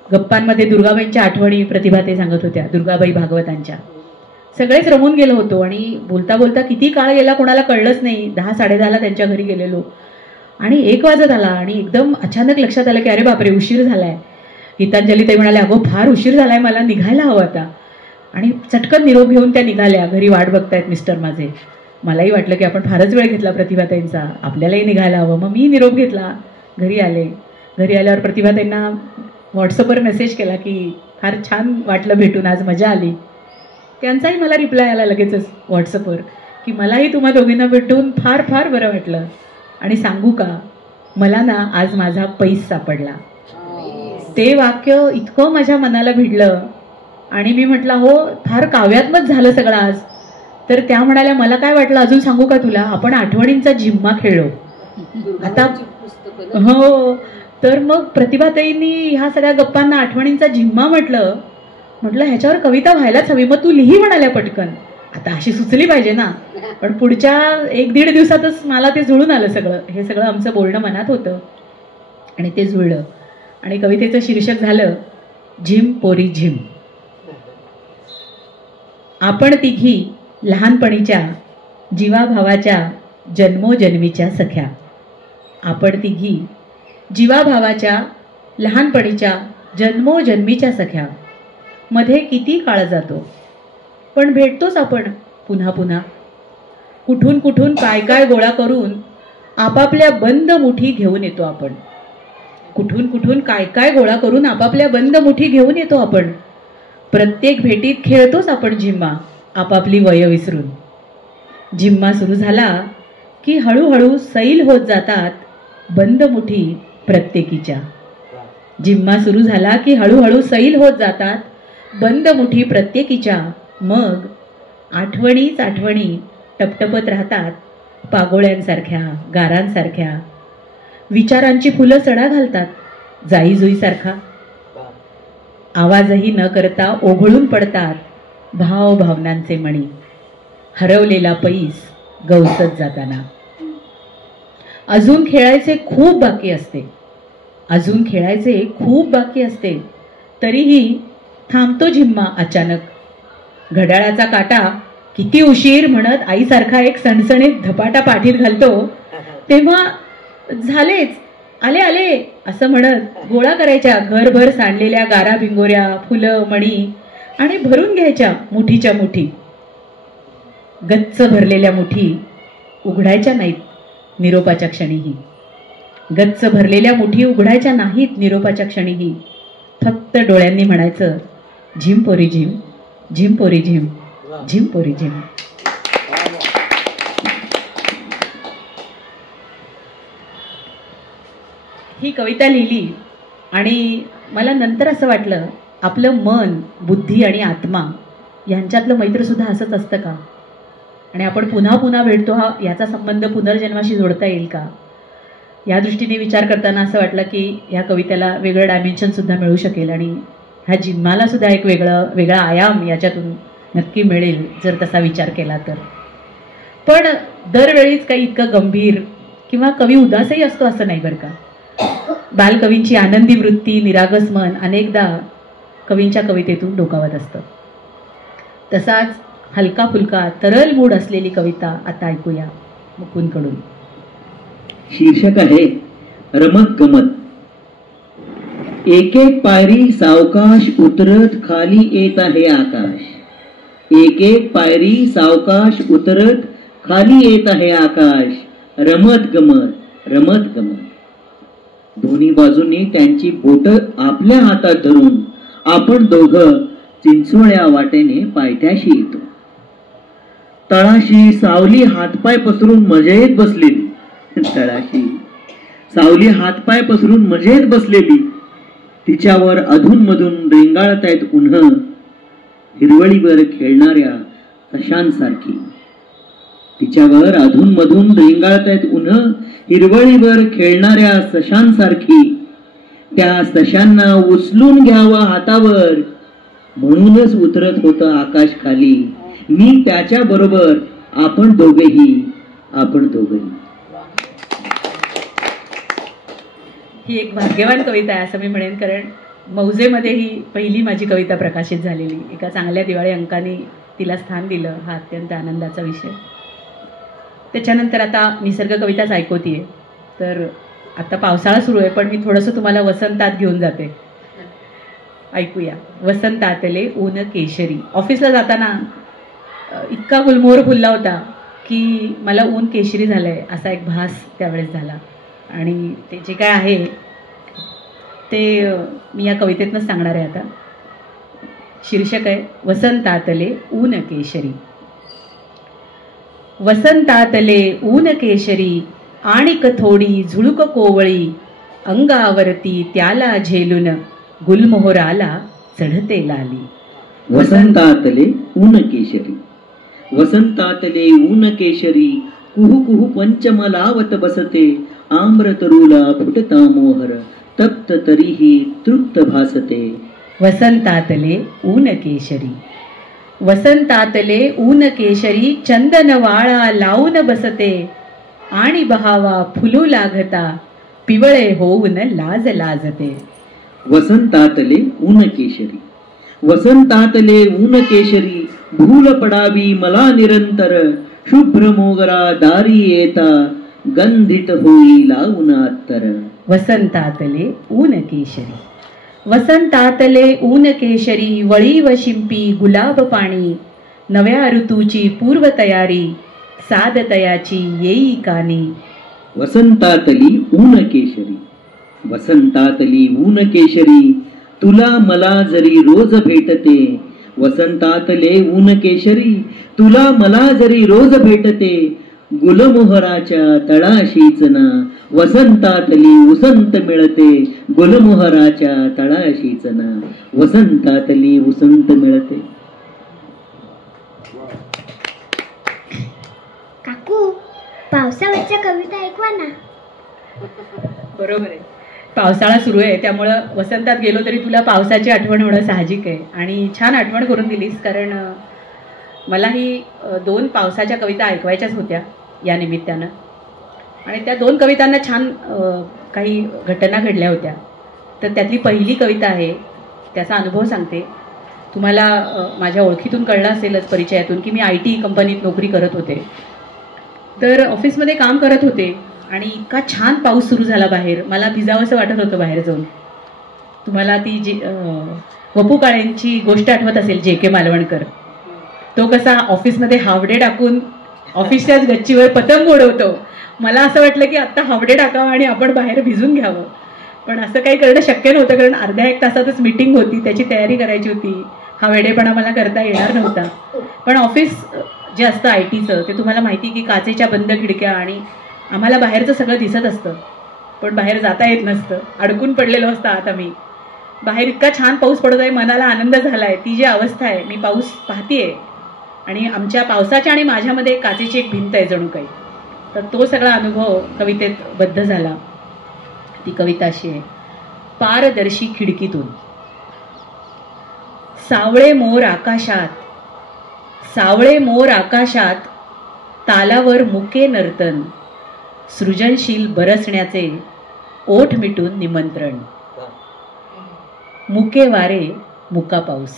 गप्पांमध्ये दुर्गाबाईंच्या आठवणी प्रतिभाताई सांगत होत्या, दुर्गाबाई भागवतांच्या. सगळेच रमून गेलो होतो आणि बोलता बोलता किती काळ गेला कोणाला कळलंच नाही. 10-10:30ला त्यांच्या घरी गेलेलो आणि 1 वाजत आला आणि एकदम अचानक लक्षात आलं की अरे बापरे उशीर झालाय. गीतांजली ताई म्हणाल्या अगो फार उशीर झालाय, मला निघायला हवं आता. आणि चटकन निरोप घेऊन त्या निघाल्या. घरी वाट बघतायत मिस्टर माझे. मलाही वाटलं की आपण फारच वेळ घेतला प्रतिभाताईंचा, आपल्यालाही निघायला हवं. मग मी निरोप घेतला, घरी आले. घरी आल्यावर प्रतिभाताईंना व्हॉट्सअपवर मेसेज केला की फार छान वाटलं भेटून, आज मजा आली. त्यांचाही मला रिप्लाय आला लगेचच व्हॉट्सअपवर की मलाही तुम्हा दोघींना भेटून फार फार बरं वाटलं. आणि सांगू का, मला ना आज माझा पैस सापडला. ते वाक्य इतकं माझ्या मनाला भिडलं आणि मी म्हटलं हो फार काव्यात्मक झालं सगळं आज. तर त्या म्हणाल्या मला काय वाटलं अजून सांगू का तुला, आपण आठवणींचा जिम्मा खेळलो आता. हो, तर मग प्रतिभाताईंनी ह्या सगळ्या गप्पांना आठवणींचा जिम्मा म्हटलं ह्याच्यावर कविता व्हायलाच हवी, मग तू लिही म्हणाल्या पटकन. आता अशी सुचली पाहिजे ना, पण पुढच्या 1-1.5 दिवसातच मला ते जुळून आलं सगळं. हे सगळं आमचं बोलणं मनात होतं आणि ते जुळलं आणि कवितेचं शीर्षक झालं झिम पोरी झिम. आपण तिघी लहानपणीच्या जीवाभावाच्या जन्मोजन्मीच्या सख्या. आपण तिघी जीवाभावाच्या लहानपणीच्या जन्मोजन्मीच्या सख्या. मध्ये किती काळ जातो पण भेटतोच आपण पुन्हा पुन्हा. कुठून कुठून काय काय गोळा करून आपापल्या बंद मुठी घेऊन येतो आपण. कुठून कुठून काय काय गोळा करून आपापल्या बंद मुठी घेऊन येतो आपण. प्रत्येक भेटीत खेळतोच आपण झिम्मा आपापली वय विसरून. झिम्मा सुरू झाला की हळूहळू सैल होत जातात बंद मुठी प्रत्येकीच्या. झिम्मा सुरू झाला की हळूहळू सैल होत जातात बंद मुठी प्रत्येकीच्या. मग आठवणीच आठवणी टपटपत राहतात पागोळ्यांसारख्या गारांसारख्या. विचारांची फुलं सडा घालतात जाईजुईसारखा. आवाजही न करता ओघळून पडतात भावभावनांचे मणी. हरवलेला पैस गवसत जाताना. अजून खेळायचे खूप बाकी असते. अजून खेळायचे खूप बाकी असते. तरीही थांबतो झिम्मा अचानक. घड्याळाचा काटा किती उशीर म्हणत आईसारखा एक सणसणीत धपाटा पाठीत घालतो तेव्हा झालेच आले आले असं म्हणत गोळा करायच्या घरभर सांडलेल्या गारा भिंगोऱ्या फुलं मणी आणि भरून घ्यायच्या मुठीच्या मुठी. गच्च भरलेल्या मुठी उघडायच्या नाहीत निरोपाच्या क्षणीही. गच्च भरलेल्या मुठी उघडायच्या नाहीत निरोपाच्या क्षणीही. फक्त डोळ्यांनी म्हणायचं झिम पोरी झिम झिम पोरी झिम झिम पोरी झिम. ही कविता लिहिली आणि मला नंतर असं वाटलं आपलं मन बुद्धी आणि आत्मा यांच्यातलं मैत्र सुद्धा असंच असतं का आणि आपण पुन्हा पुन्हा भेटतो हा याचा संबंध पुनर्जन्माशी जोडता येईल का. या दृष्टीने विचार करताना असं वाटलं की ह्या कवितेला वेगळं डायमेन्शन सुद्धा मिळू शकेल आणि ह्या जिम्माला सुद्धा एक वेगळा आयाम याच्यातून नक्की मिळेल जर तसा विचार केला तर. पण दरवेळीच काही इतकं गंभीर किंवा कवी उदासही असतो असं नाही बरं का. बालकवींची आनंदी वृत्ती निरागस मन अनेकदा कवींच्या कवितेतून डोकावत असतं. तसाच हलका फुलका तरल मूड असलेली कविता आता ऐकूया मुकुंदकडून. शीर्षक आहे रमत गमत. एक एक पायरी सावकाश उतरत खाली येत आहे आकाश. एक एक पायरी सावकाश उतरत खाली येत आहे आकाश. रमत गमत रमत गमत. दोन्ही बाजूंनी त्यांची बोट आपल्या हातात धरून आपण दोघं चिंचोळ्या वाटेने पायथ्याशी येतो. तळाशी सावली हातपाय पसरून मजेत बसलेली. तळाशी सावली हातपाय पसरून मजेत बसलेली. तिच्यावर अधूनमधून रेंगाळतायत उन्ह हिरवळीवर खेळणाऱ्या सशांसारखी. तिच्यावर अधूनमधून रेंगाळतायत उन्ह हिरवळीवर खेळणाऱ्या सशांसारखी. त्या सशांना उचलून घ्यावा हातावर म्हणूनच उतरत होतं आकाश खाली. मी त्याच्या बरोबर आपण दोघेही आपण दोघेही. ही एक भाग्यवान कविता आहे असं मी म्हणेन, कारण मौजेमध्ये ही पहिली माझी कविता प्रकाशित झालेली. एका चांगल्या दिवाळी अंकाने तिला स्थान दिलं, हा अत्यंत आनंदाचा विषय. त्याच्यानंतर आता निसर्ग कविताच ऐकवतीये. तर आता पावसाळा सुरू आहे पण मी थोडंसं तुम्हाला वसंतात घेऊन जाते. ऐकूया. वसंतातले ऊन केशरी. ऑफिसला जाताना इतका गुलमोहर फुलला होता की मला ऊन केशरी झालंय असा एक भास त्यावेळेस झाला. आणि ते जे काय आहे ते मी या कवितेतनंच सांगणार आहे आता. शीर्षक आहे वसंतातले ऊन केशरी. वसंतातले ऊन केशरी आणिक थोडी झुळूक कोवळी अंगावरती त्याला झेलून गुलमोहराला चढते लाली. वसंतातले ऊन केशरी. वसंतातले ऊन केशरी कुहू कुहू पंचमलावत बसते. आम्र तरुला फुटता मोहर तप्त तरीही तृप्त भासते. वसंतातले ऊन केशरी. वसंतातले ऊन केशरी चंदन वाळा लावून बसते, आणि बहावा फुलू लागता पिवळे होऊन लाज लाजते. वसंतातले ऊन केशरी, वसंतातले ऊन केशरी, भूल पडावी मला निरंतर, शुभ्र मोगरा दारी येता, गंधित होई लावून अत्तर. वसंतातले ऊन केशरी, वसंतातले ऊन केशरी, वळीव शिंपी गुलाब पाणी, नव्या ऋतूची पूर्व तयारी, साद तयाची येई कानी. वसंतातली ऊन केशरी, वसंतातली ऊन केशरी, तुला मला जरी रोज भेटते. वसंतातले ऊन केशरी, तुला मला जरी रोज भेटते, गुलमोहराच्या तळाशीच ना वसंतातली उसंत मिळते. गुलमोहराच्या तळाशीच ना वसंतातली उसंत मिळते. काकू, पावसावरच्या कविता ऐकवा ना. बरोबर आहे, पावसाळा सुरू आहे त्यामुळं वसंतात गेलो तरी तुला पावसाची आठवण होणं साहजिक आहे. आणि छान आठवण करून दिलीस, कारण मलाही 2 पावसाच्या कविता ऐकवायच्याच होत्या या निमित्तानं. आणि त्या 2 कवितांना छान काही घटना घडल्या होत्या. तर त्यातली पहिली कविता आहे, त्याचा अनुभव सांगते. तुम्हाला माझ्या ओळखीतून कळलं असेलच, परिचयातून, की मी IT कंपनीत नोकरी करत होते. तर ऑफिसमध्ये काम करत होते आणि इतका छान पाऊस सुरू झाला बाहेर, मला भिजावंसं वाटत होतं बाहेर जाऊन. तुम्हाला ती जी वपू काळेंची गोष्ट आठवत असेल, JK मालवणकर. तो कसा ऑफिसमध्ये हावडे टाकून ऑफिसच्याच गच्चीवर पतंग उडवतो. मला असं वाटलं की आत्ता हावडे टाकावं आणि आपण बाहेर भिजून घ्यावं, पण असं काही करणं शक्य नव्हतं, कारण अर्ध्या 1 तासातच मीटिंग होती, त्याची तयारी करायची होती. हा वेडेपणा मला करता येणार नव्हता. पण ऑफिस जे असतं ITचं, ते तुम्हाला माहिती की काचेच्या बंद खिडक्या, आणि आम्हाला बाहेरचं सगळं दिसत असतं पण बाहेर जाता येत नसतं. अडकून पडलेलो असतं आत आम्ही. बाहेर इतका छान पाऊस पडत आहे, मनाला आनंद झाला आहे. ती जी अवस्था आहे, मी पाऊस पाहतेय आणि आमच्या पावसाच्या आणि माझ्यामध्ये काचेची एक भिंत आहे जणू काही. तर तो सगळा अनुभव कवितेत बद्ध झाला. ती कविता अशी आहे. पारदर्शी खिडकीतून. सावळे मोर आकाशात, सावळे मोर आकाशात, तालावर मुके नर्तन, सृजनशील बरसण्याचे ओठ मिटून निमंत्रण. मुके वारे मुका पाऊस,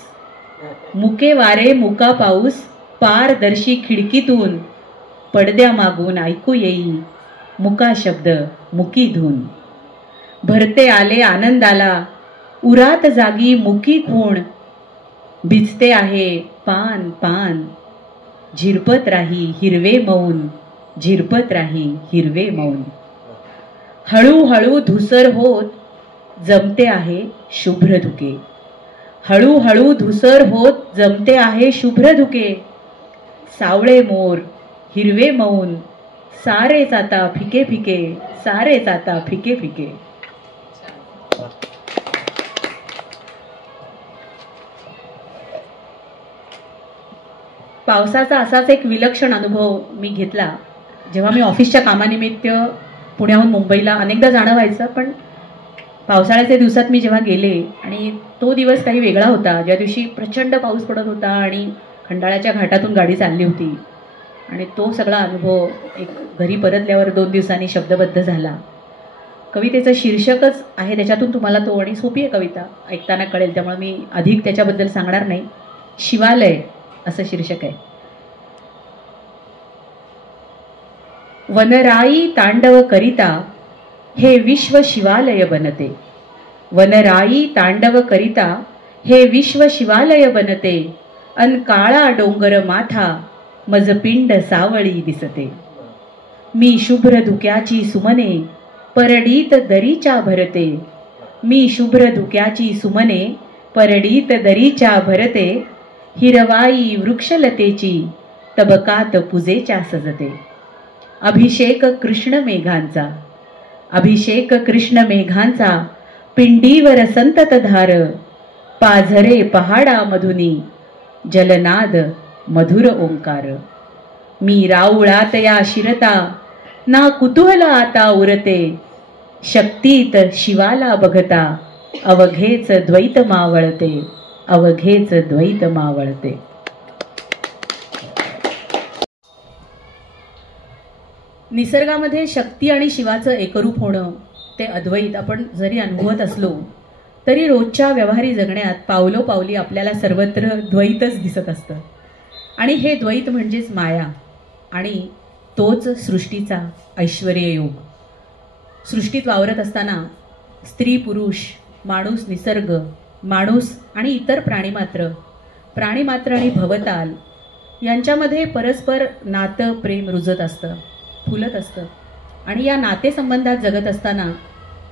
मुके वारे मुका पाऊस, पारदर्शी खिडकीतून, पडद्या मागून ऐकू येई मुका शब्द मुकी धून. भरते आले आनंदाला उरात जागी मुकी खूण, भिजते आहे पान पान, झिरपत राही हिरवे मौन, झिरपत राही हिरवे मौन. हळूहळू धुसर होत जमते आहे शुभ्र धुके, हळूहळू धुसर होत जमते आहे शुभ्र धुके. सावळे मोर हिरवे मौन, सारेच आता फिके फिके, सारेच आता फिके फिके. पावसाचा असाच एक विलक्षण अनुभव मी घेतला जेव्हा मी ऑफिसच्या कामानिमित्त पुण्याहून मुंबईला अनेकदा जाणं व्हायचं. पण पावसाळ्याच्या दिवसात मी जेव्हा गेले, आणि तो दिवस काही वेगळा होता, ज्या दिवशी प्रचंड पाऊस पडत होता आणि खंडाळ्याच्या घाटातून गाडी चालली होती. आणि तो सगळा अनुभव एक घरी परतल्यावर 2 दिवसांनी शब्दबद्ध झाला. कवितेचं शीर्षकच आहे त्याच्यातून तुम्हाला तो, आणि सोपी आहे कविता, ऐकताना कळेल, त्यामुळे मी अधिक त्याच्याबद्दल सांगणार नाही. शिवालय असं शीर्षक आहे. वनराई तांडव करिता हे विश्व शिवालय बनते, वनराई तांडव करिता हे विश्व शिवालय बनते. अन काळा डोंगर माथा मज पिंड सावळी दिसते. मी शुभ्र धुक्याची सुमने परडीत दरीच्या भरते, मी शुभ्र धुक्याची सुमने परडीत दरीच्या भरते. हिरवाई वृक्षलतेची तबकात पूजेच्या सजते. अभिषेक कृष्ण मेघांचा, अभिषेक कृष्ण मेघांचा पिंडीवर संतत धार. पाझरे पहाडा मधुनी जलनाद मधुर ओंकार. मी राऊळात या शिरता ना कुतूहल आता उरते. शक्तीत शिवाला बघता अवघेच द्वैत मावळते, अवघेच द्वैत मावळते. निसर्गामध्ये शक्ती आणि शिवाचं एकरूप होणं, ते अद्वैत आपण जरी अनुभवत असलो तरी रोजच्या व्यवहारी जगण्यात पावलोपावली आपल्याला सर्वत्र द्वैतच दिसत असतं. आणि हे द्वैत म्हणजेच माया, आणि तोच सृष्टीचा ऐश्वर्य योग. सृष्टीत वावरत असताना स्त्री पुरुष, माणूस निसर्ग, माणूस आणि इतर प्राणीमात्र आणि भवताल यांच्यामध्ये परस्पर नातं प्रेम रुजत असतं, फुलत असतं. आणि या नातेसंबंधात जगत असताना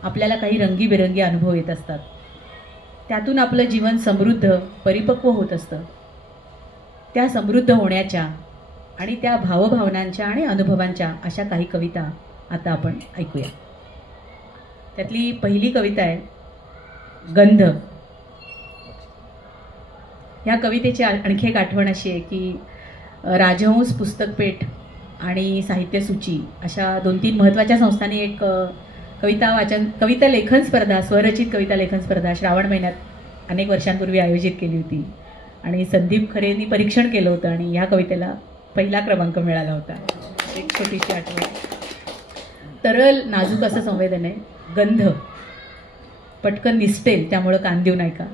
आपल्याला काही रंगीबेरंगी अनुभव येत असतात. त्यातून आपलं जीवन समृद्ध, परिपक्व होत असतं. त्या समृद्ध होण्याच्या आणि त्या भावभावनांच्या आणि अनुभवांच्या अशा काही कविता आता आपण ऐकूया. त्यातली पहिली कविता आहे गंध. ह्या कवितेची आणखी एक आठवण अशी आहे की राजहंस पुस्तकपेठ आणि साहित्यसूची अशा 2-3 महत्त्वाच्या संस्थांनी एक कविता लेखन स्पर्धा, स्वरचित कविता लेखन स्पर्धा श्रावण महिन्यात अनेक वर्षांपूर्वी आयोजित केली होती. आणि संदीप खरेंनी परीक्षण केलं होतं आणि ह्या कवितेला पहिला क्रमांक मिळाला होता. एक छोटीशी आठवण. तरल नाजूक असं संवेदन आहे. गंध पटकन निसटेल, त्यामुळं कान देऊ नका.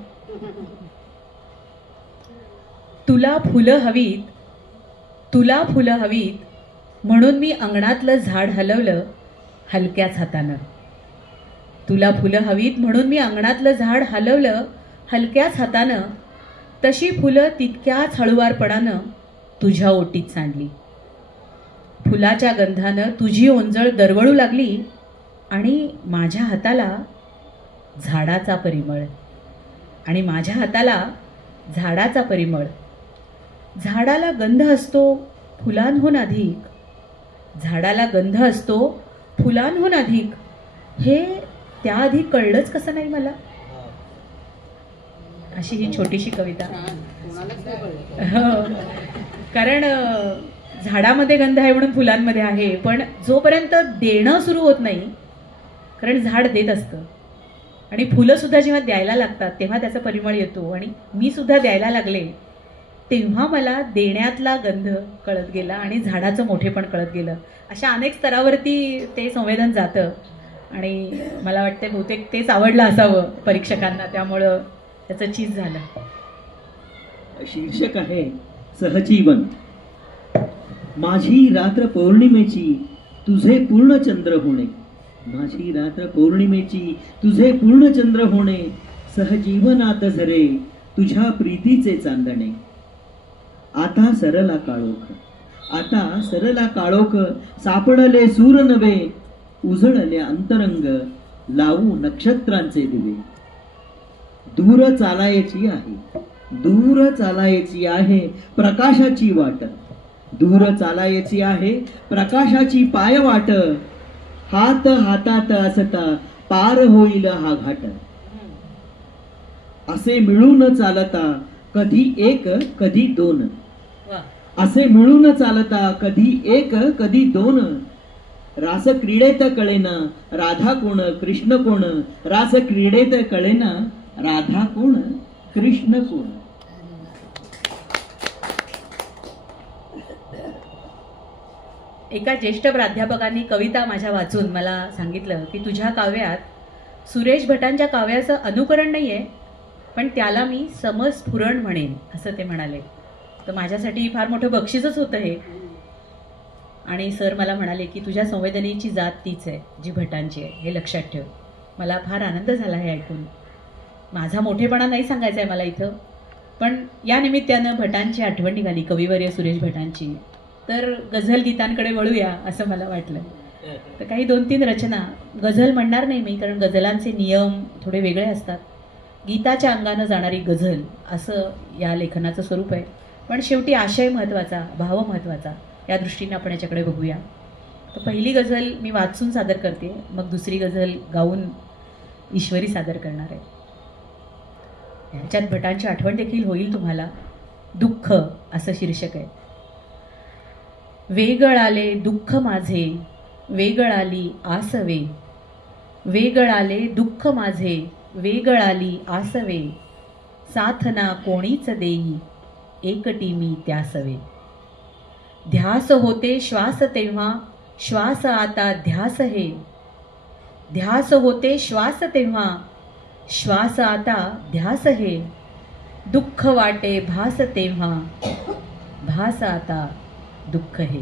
तुला फुलं हवीत म्हणून मी अंगणातलं झाड हलवलं हलक्याच हातानं. तुला फुलं हवीत म्हणून मी अंगणातलं झाड हलवलं हलक्याच हातानं. तशी फुलं तितक्याच हळुवारपणानं तुझ्या ओटीत सांडली. फुलाच्या गंधानं तुझी ओंजळ दरवळू लागली आणि माझ्या हाताला झाडाचा परिमळ. झाडाला गंध असतो फुलांहून अधिक, हे त्याआधी कळलंच कसं नाही मला. अशी ही छोटीशी कविता. कारण झाडामध्ये गंध आहे म्हणून फुलांमध्ये आहे, पण जोपर्यंत देणं सुरू होत नाही, कारण झाड देत असतं आणि फुलं सुद्धा जेव्हा द्यायला लागतात तेव्हा त्याचा परिमळ येतो. आणि मी सुद्धा द्यायला लागले तेव्हा मला देण्यातला गंध कळत गेला आणि झाडाचं मोठेपण कळत गेलं. अशा अनेक स्तरावरती ते संवेदन जातं आणि मला वाटतं बहुतेक तेच आवडलं असावं परीक्षकांना, त्यामुळं त्याचं चीज झालं. शीर्षक आहे सहजीवन. माझी रात्र पौर्णिमेची तुझे पूर्ण चंद्र होणे, माझी रात्र पौर्णिमेची तुझे पूर्ण चंद्र होणे. सहजीवनात झरे तुझ्या प्रीतीचे चांदणे. आता सरला काळोख सापडले सूर नवे. उजळले अंतरंग लावू नक्षत्रांचे दिवे. दूर चालायची आहे प्रकाशाची वाट. दूर चालायची आहे प्रकाशाची पायवाट. हात हातात असता पार होईल हा घाट. असे मिळून चालता कधी एक कधी दोन. असे मिळून चालता कधी एक कधी दोन. रास क्रीडेत कळेना राधा कोण कृष्ण कोण. रास क्रीडेत कळेना राधा कोण कृष्ण कोण. एका ज्येष्ठ प्राध्यापकांनी कविता माझ्या वाचून मला सांगितलं की तुझ्या काव्यात सुरेश भटांच्या काव्याचं अनुकरण नाहीये, पण त्याला मी समस्फुरण म्हणेन असं ते म्हणाले. तर माझ्यासाठी फार मोठं बक्षीसच होतं हे. आणि सर मला म्हणाले की तुझ्या संवेदनेची जात तीच आहे जी भटांची आहे, हे लक्षात ठेव. मला फार आनंद झाला हे ऐकून. माझा मोठेपणा नाही सांगायचा आहे मला इथं, पण या निमित्तानं भटांची आठवण निघाली, कविवर्य सुरेश भटांची. तर गझल गीतांकडे वळूया असं मला वाटलं. तर काही 2-3 रचना, गझल म्हणणार नाही मी कारण गझलांचे नियम थोडे वेगळे असतात. गीताच्या अंगानं जाणारी गझल असं या लेखनाचं स्वरूप आहे. पण शेवटी आशय महत्त्वाचा, भाव महत्त्वाचा, या दृष्टीने आपण याच्याकडे बघूया. तर पहिली गझल मी वाचून सादर करते, मग दुसरी गझल गाऊन ईश्वरी सादर करणार आहे. ह्याच्यात भटांची आठवण देखील होईल तुम्हाला. दुःख असं शीर्षक आहे. वेगळाले दुःख माझे वेगळाली आसवे. वेगळाले दुःख माझे वेगळाली आसवे. साथना कोणीच देई एकटी मी त्यासवे. ध्यास होते श्वास तेव्हा श्वास आता ध्यास हे, ध्यास होते श्वास तेव्हा, श्वास आता ध्यास हे, दुःख वाटे भास तेव्हा, भास आता दुःख हे.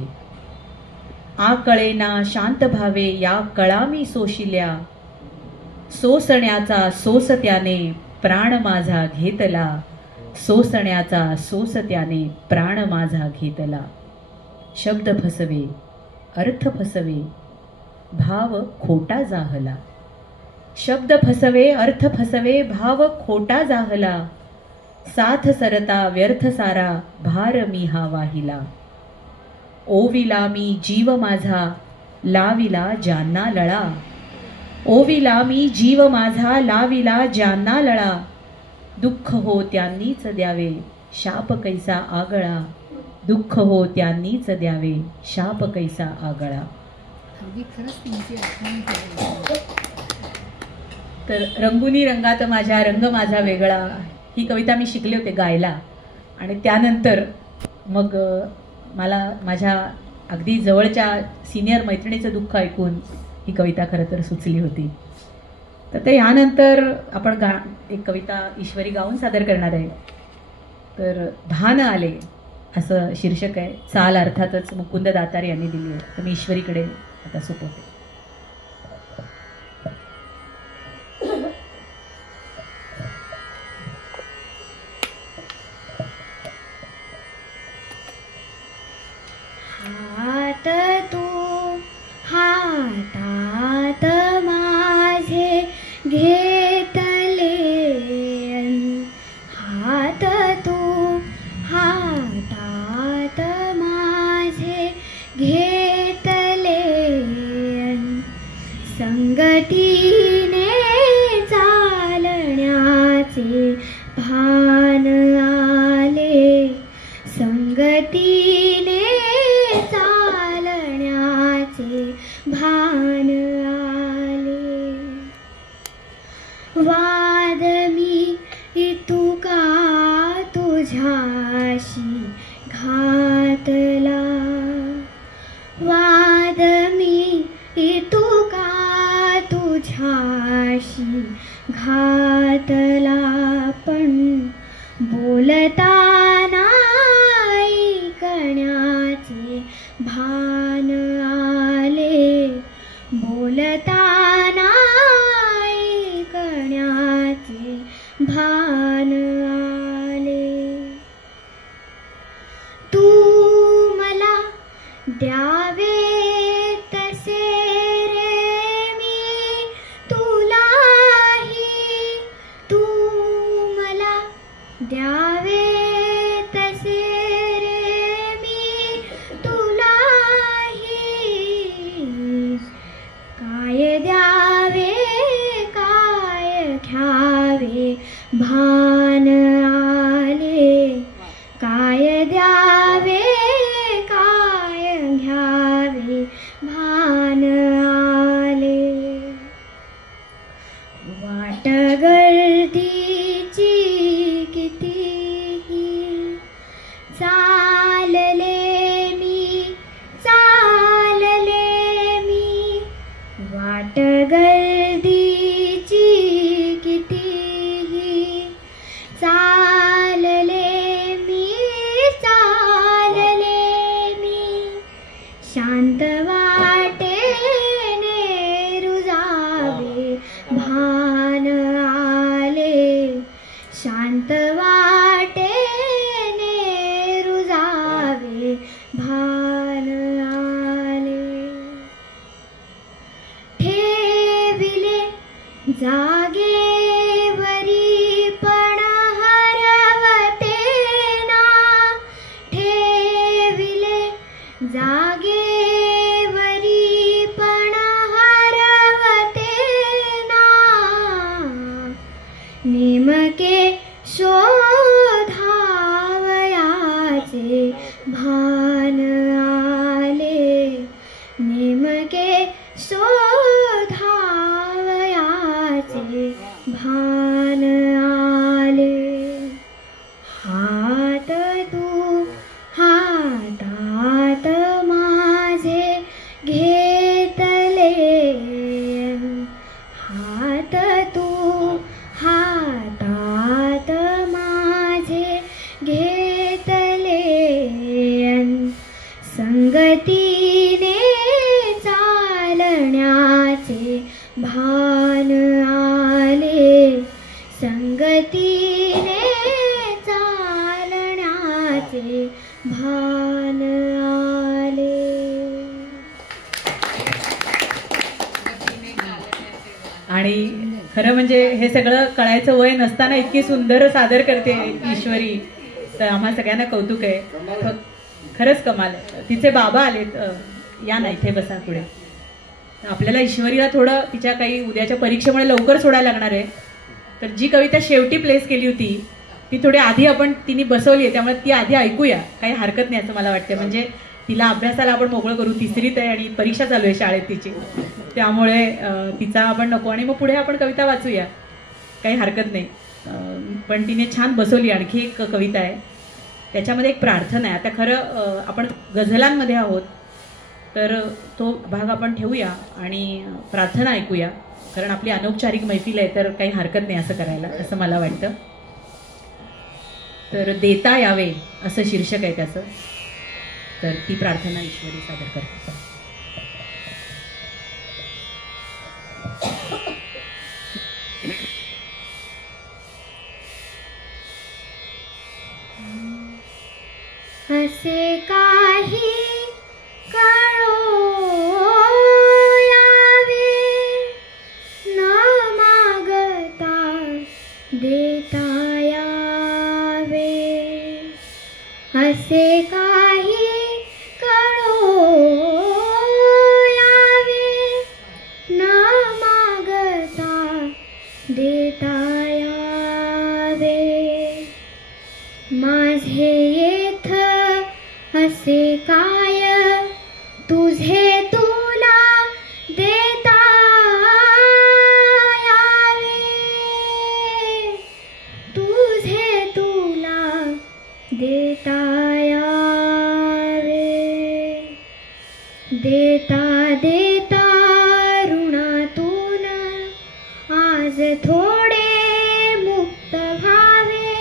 आकळेना शांत भावे या कळा मी सोशिल्या, सोसण्याचा सोस त्याने प्राण माझा घेतला, सोसण्याचा सोस त्याने प्राण माझा घेतला. शब्द फसवे अर्थ फसवे भाव खोटा जाहला, शब्द फसवे अर्थ फसवे भाव खोटा जाहला, साथ सरता व्यर्थ सारा भार मी हा वाहिला. ओविला मी जीव माझा लाविला ज्यांना लळा, ओविला मी जीव माझा लाविला ज्यांना लळा, दुःख हो त्यांनीच द्यावे शाप कैसा आगळा, दुःख हो त्यांनीच द्यावे शाप कैसा आगळा. तर रंगुनी रंगात माझ्या रंग माझा वेगळा ही कविता मी शिकले होते गायला, आणि त्यानंतर मग मला माझ्या अगदी जवळच्या सिनियर मैत्रिणीचं दुःख ऐकून ही कविता खरं तर सुचली होती. तर ते यानंतर आपण एक कविता ईश्वरी गाऊन सादर करणार आहे. तर भान आले असं शीर्षक आहे. चाल अर्थातच मुकुंद दातार यांनी दिली आहे. तर मी ईश्वरीकडे आता सोपवते. हात तू हातात माझे घेतले, हात तू हातात माझे घेतले, संगतीने चालण्याचे भान आले, संगतीने चालण्याचे भान आले. वाद मी तुका तुझ्याशी घातला, वाद मी तुका तुझ्याशी घातला, पण बोलताना ऐकण्याचे भान आले, बोलताना ऐकण्याचे भान आले. तू मला द्यावे तसे रे मी तुलाही, तू मला द्यावे तसे रे मी तुलाही, काय द्यावे काय घ्यावे भान आले, काय द्यावे काय घ्यावे भान आले. वाट गर्दीची कितीही चालले मी, चालले मी, वाट गर्दीची कितीही चालले मी, चालले मी, शांत वाटेने रुजावे भान आले, शांत वाटेने रुजावे भान आले. ठेविले जागेवरी पण हरवते ना, ठेविले जागेवरी पण हरवते ना, नेमके शोधावयाचे भान आले, नेमके शोधावयाचे आले भान आले. आणि खरं म्हणजे हे सगळं कळायचं वय नसताना इतकी सुंदर सादर करते ईश्वरी, तर आम्हा सगळ्यांना कौतुक आहे. खरंच कमाल आहे. तिचे बाबा आलेत, या ना इथे बसा पुढे. आपल्याला ईश्वरीला थोडं तिच्या काही उद्याच्या परीक्षेमुळे लवकर सोडायला लागणार आहे, तर जी कविता शेवटी प्लेस केली होती ती थोडी आधी आपण तिने बसवली आहे, त्यामुळे ती आधी ऐकूया, काही हरकत नाही असं मला वाटतं. म्हणजे तिला अभ्यासाला आपण मोकळं करू, तिसरीत आहे आणि परीक्षा चालू आहे शाळेत तिची, त्यामुळे तिचा आपण नको आणि मग पुढे आपण कविता वाचूया, काही हरकत नाही. पण तिने छान बसवली. आणखी एक कविता आहे, त्याच्यामध्ये एक प्रार्थना आहे. आता खरं आपण गझलांमध्ये आहोत, तर तो भाग आपण ठेवूया आणि प्रार्थना ऐकूया, कारण आपली अनौपचारिक मैफिल आहे, तर काही हरकत नाही असं करायला, असं मला वाटतं. तर देता यावे असं शीर्षक आहे त्याचं, तर ती प्रार्थना ईश्वरी सादर करते. असे काही कळो यावे न मागता देता यावे. असे काही कळो यावे न मागता देता यावे. माझे येथ असे काय तुझे तुला देता यावे. तुझे तुला देता यावे. देता देता ऋणातून आज थोडे मुक्त व्हावे.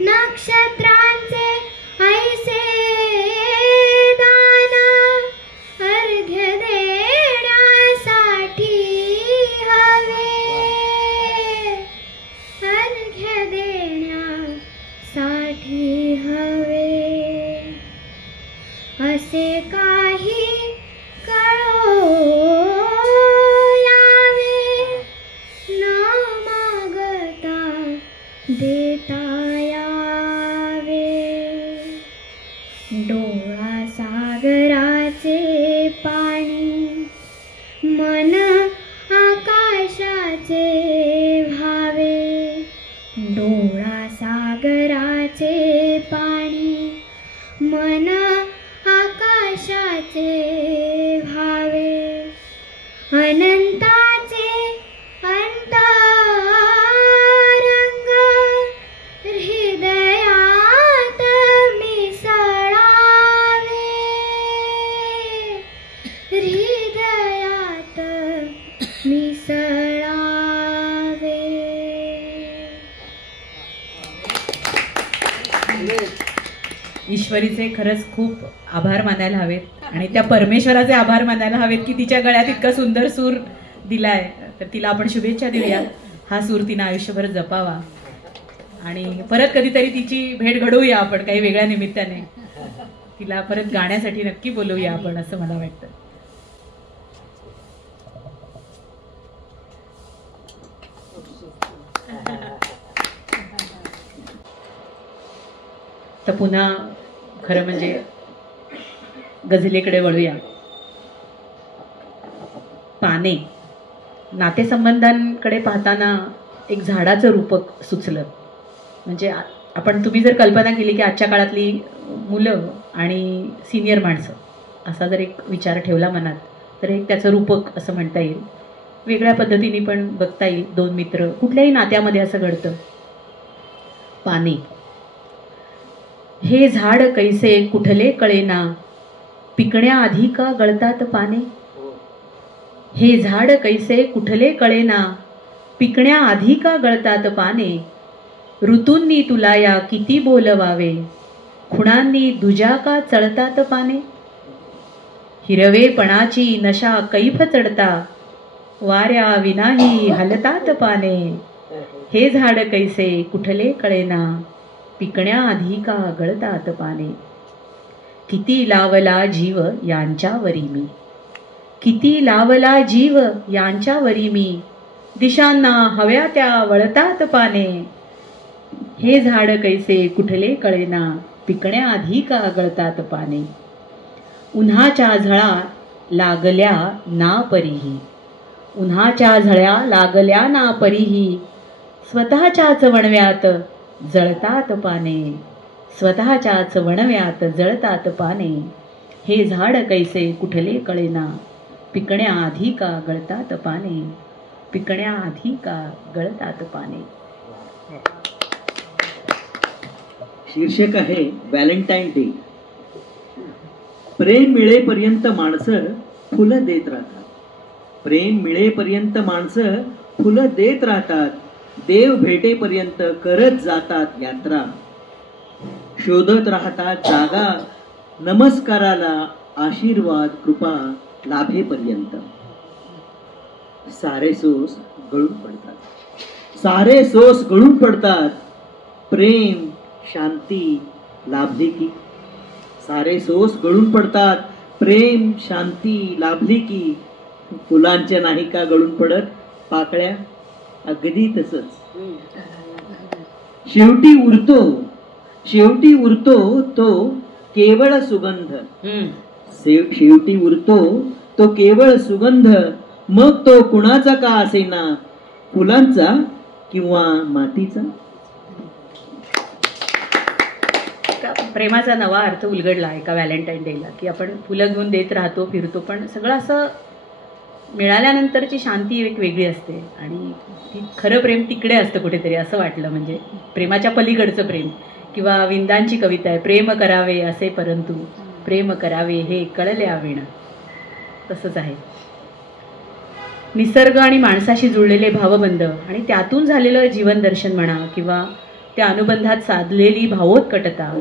नक्षत्रांचे ऐसे दान अर्घ्य देण्यासाठी हवे. अर्घ्य देण्यासाठी हवे. असे काही कळो यावे न मागता देता यावे. डोळा सागराचे पाणी मन आकाशाचे व्हावे. डोळा सागराचे पाणी मन आकाशाचे व्हावे. अनंताचे अंतरंग हृदयात मिसळावे. हृदयात मिसळावे. ईश्वरीचे खरंच खूप आभार मानायला हवेत आणि त्या परमेश्वराचे आभार मानायला हवेत की तिच्या गळ्यात इतका सुंदर सूर दिलाय. तर तिला आपण शुभेच्छा देऊया. हा सूर तिनं आयुष्यभर जपावा आणि परत कधीतरी तिची भेट घडवूया आपण काही वेगळ्या निमित्ताने. तिला परत गाण्यासाठी नक्की बोलवूया आपण, असं मला वाटतं. तर पुन्हा खरं म्हणजे गझलेकडे वळूया. पाने, नातेसंबंधांकडे पाहताना एक झाडाचं रूपक सुचलं. म्हणजे तुम्ही जर कल्पना केली की आजच्या काळातली मुलं आणि सिनियर माणसं असा जर एक विचार ठेवला मनात, तर एक त्याचं रूपक असं म्हणता येईल. वेगळ्या पद्धतीने पण बघता येईल. दोन मित्र, कुठल्याही नात्यामध्ये असं घडतं. पाने, हे झाड कैसे कुठले कळेना, पिकण्याआधी का गळतात पाने. हे झाड कैसे कुठले कळेना, पिकण्याआधी का गळतात पाने. ऋतूंनी तुला या किती बोलवावे, खुणांनी दुजा का चळतात पाने. हिरवेपणाची नशा कैफ चढता, वाऱ्या विनाही हलतात पाने. हे झाड कैसे कुठले कळेना, पिकण्याआधी का गळतात पाने. किती लावला जीव यांच्यावरी मी, किती लावला जीव यांच्यावरी मी. दिशांना हव्या त्या वळतात पाने. हे झाड कैसे कुठले कळेना, पिकण्याआधी का गळतात पाने. उन्हाच्या झळा लागल्या ना परीही, उन्हाच्या झळ्या लागल्या ना परीही. स्वतःच्याच वणव्यात जळतात पाने, स्वतःच्याच वणव्यात जळतात पाने. हे झाड कैसे कुठले कळेना, पिकण्याआधी का गळतात पाने, पिकण्याआधी का गळतात पाने. शीर्षक आहे व्हॅलेंटाईन डे. प्रेम मिळेपर्यंत माणसं फुलं देत राहतात, प्रेम मिळेपर्यंत माणसं फुलं देत राहतात. देव भेटेपर्यंत करत जातात यात्रा, शोधत राहतात जागा नमस्काराला, आशीर्वाद कृपा लाभेपर्यंत. सारे सोस गळून पडतात, सारे सोस गळून पडतात. प्रेम शांती लाभली की, सारे सोस गळून पडतात. प्रेम शांती लाभली की. फुलांच्या नाही का गळून पडत पाकळ्या, अगदी तसंच शेवटी उरतो, शेवटी उरतो तो केवळ सुगंध. शेवटी उरतो तो केवळ सुगंध. मग तो कुणाचा का असेना, फुलांचा किंवा मातीचा. प्रेमाचा नवा अर्थ उलगडला एका व्हॅलेंटाईन डेला, की आपण फुलं घेऊन देत राहतो, फिरतो, पण सगळं असं मिळाल्यानंतरची शांती एक वेगळी असते. आणि ती खरं प्रेम तिकडे असतं कुठेतरी असं वाटलं. म्हणजे प्रेमाच्या पलीकडचं प्रेम. किंवा विंदांची कविता आहे, प्रेम करावे असे परंतु प्रेम करावे हे कळले आवेण. तसंच आहे. निसर्ग आणि माणसाशी जुळलेले भावबंध आणि त्यातून झालेलं जीवन दर्शन म्हणा, किंवा त्या अनुबंधात साधलेली भावोत्कटता,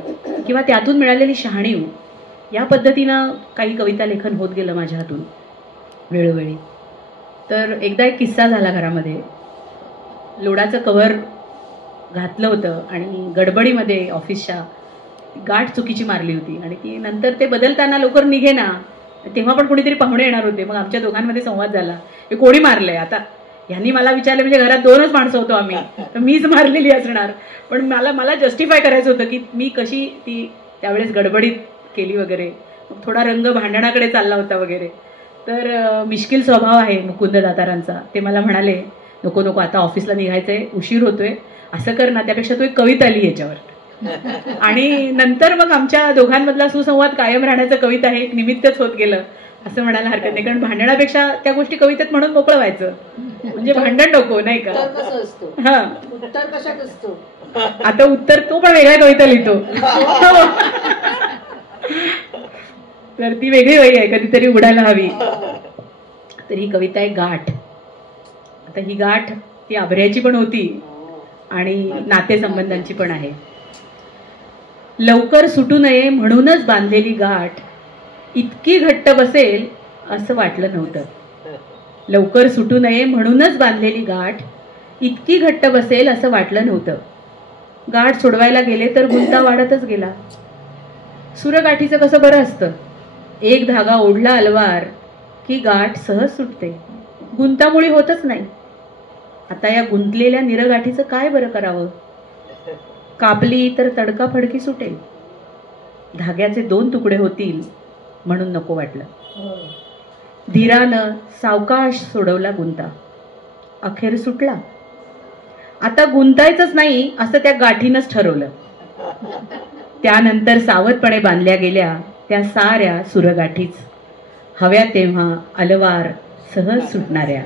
किंवा त्यातून मिळालेली शहाणीव, या पद्धतीनं काही कविता लेखन होत गेलं माझ्या हातून वेळोवेळी. तर एकदा एक किस्सा झाला घरामध्ये. लोडाचं कव्हर घातलं होतं आणि गडबडीमध्ये ऑफिसच्या गाठ चुकीची मारली होती आणि ती नंतर ते बदलताना लवकर निघेना. तेव्हा पण कोणीतरी पाहुणे येणार होते. मग आमच्या दोघांमध्ये संवाद झाला, हे कोणी मारलंय. आता ह्यांनी मला विचारलं, म्हणजे घरात 2च माणसं होतो आम्ही, तर मीच मारलेली असणार. पण मला जस्टिफाय करायचं होतं की मी कशी ती त्यावेळेस गडबडीत केली वगैरे. मग थोडा रंग भांडणाकडे चालला होता वगैरे. तर मिश्किल स्वभाव आहे मुकुंद दातारांचा. ते मला म्हणाले, नको नको आता ऑफिसला निघायचंय, उशीर होतोय, असं कर ना, त्यापेक्षा तू एक कविता लिही याच्यावर. आणि नंतर मग आमच्या दोघांमधला सुसंवाद कायम राहण्याचं कविता हे एक निमित्तच होत गेलं असं म्हणायला हरकत नाही. कारण भांडणापेक्षा त्या गोष्टी कवितेत म्हणून मोकळं व्हायचं, म्हणजे भांडण नको, नाही का. हा, उत्तर कशात असतो. आता उत्तर तो पण वेगळ्या कविता लिहितो. तर ती वेगळी वही आहे, कधीतरी उडायला हवी. तर ही कविता आहे गाठ. आता ही गाठ ती आभऱ्याची पण होती आणि नातेसंबंधांची पण आहे. लवकर सुटू नये म्हणूनच बांधलेली गाठ इतकी घट्ट बसेल असं वाटलं नव्हतं. लवकर सुटू नये म्हणूनच बांधलेली गाठ इतकी घट्ट बसेल असं वाटलं नव्हतं. गाठ सोडवायला गेले तर गुंता वाढतच गेला. सुरगाठीचं कसं बरं असतं, एक धागा ओढला अलवार की गाठ सहज सुटते, गुंतामुळी होतच नाही. आता या गुंतलेल्या निरगाठीचं काय बरं करावं. कापली तर तडकाफडकी सुटेल, धाग्याचे 2 तुकडे होतील म्हणून नको वाटलं. धीरानं सावकाश सोडवला गुंता, अखेर सुटला. आता गुंतायचंच नाही असं त्या गाठीनंच ठरवलं. त्यानंतर सावधपणे बांधल्या गेल्या त्या साऱ्या सुरगाठीच, हव्या तेव्हा अलवार सहज सुटणाऱ्या.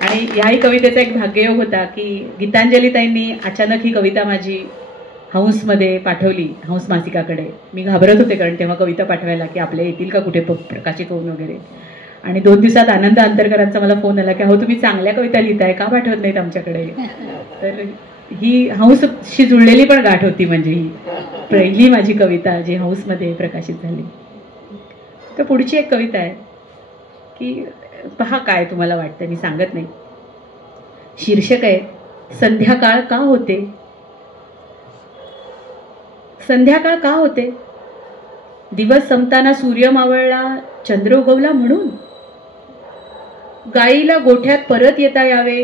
आणि याही कवितेचा एक भाग्ययोग होता की गीतांजलीताईंनी अचानक ही कविता माझी हंसमध्ये पाठवली, हंस मासिकाकडे. मी घाबरत होते कारण तेव्हा कविता पाठवायला की आपल्या येतील का कुठे प्रकाशित होऊन वगैरे. आणि 2 दिवसात आनंद अंतरकरांचा मला फोन आला की अहो तुम्ही चांगल्या कविता लिहिताय, का पाठवत नाहीत आमच्याकडे. तर ही हंसशी जुळलेली पण गाठ होती. म्हणजे ही पहिली माझी कविता जी हंसमध्ये प्रकाशित झाली. तर पुढची एक कविता आहे की पहा काय तुम्हाला वाटतं, मी सांगत नाही. शीर्षक आहे संध्याकाळ का होते संध्याकाळ का होते? दिवस संपताना सूर्य मावळला, चंद्र उगवला म्हणून? गाईला गोठ्यात परत येता यावे,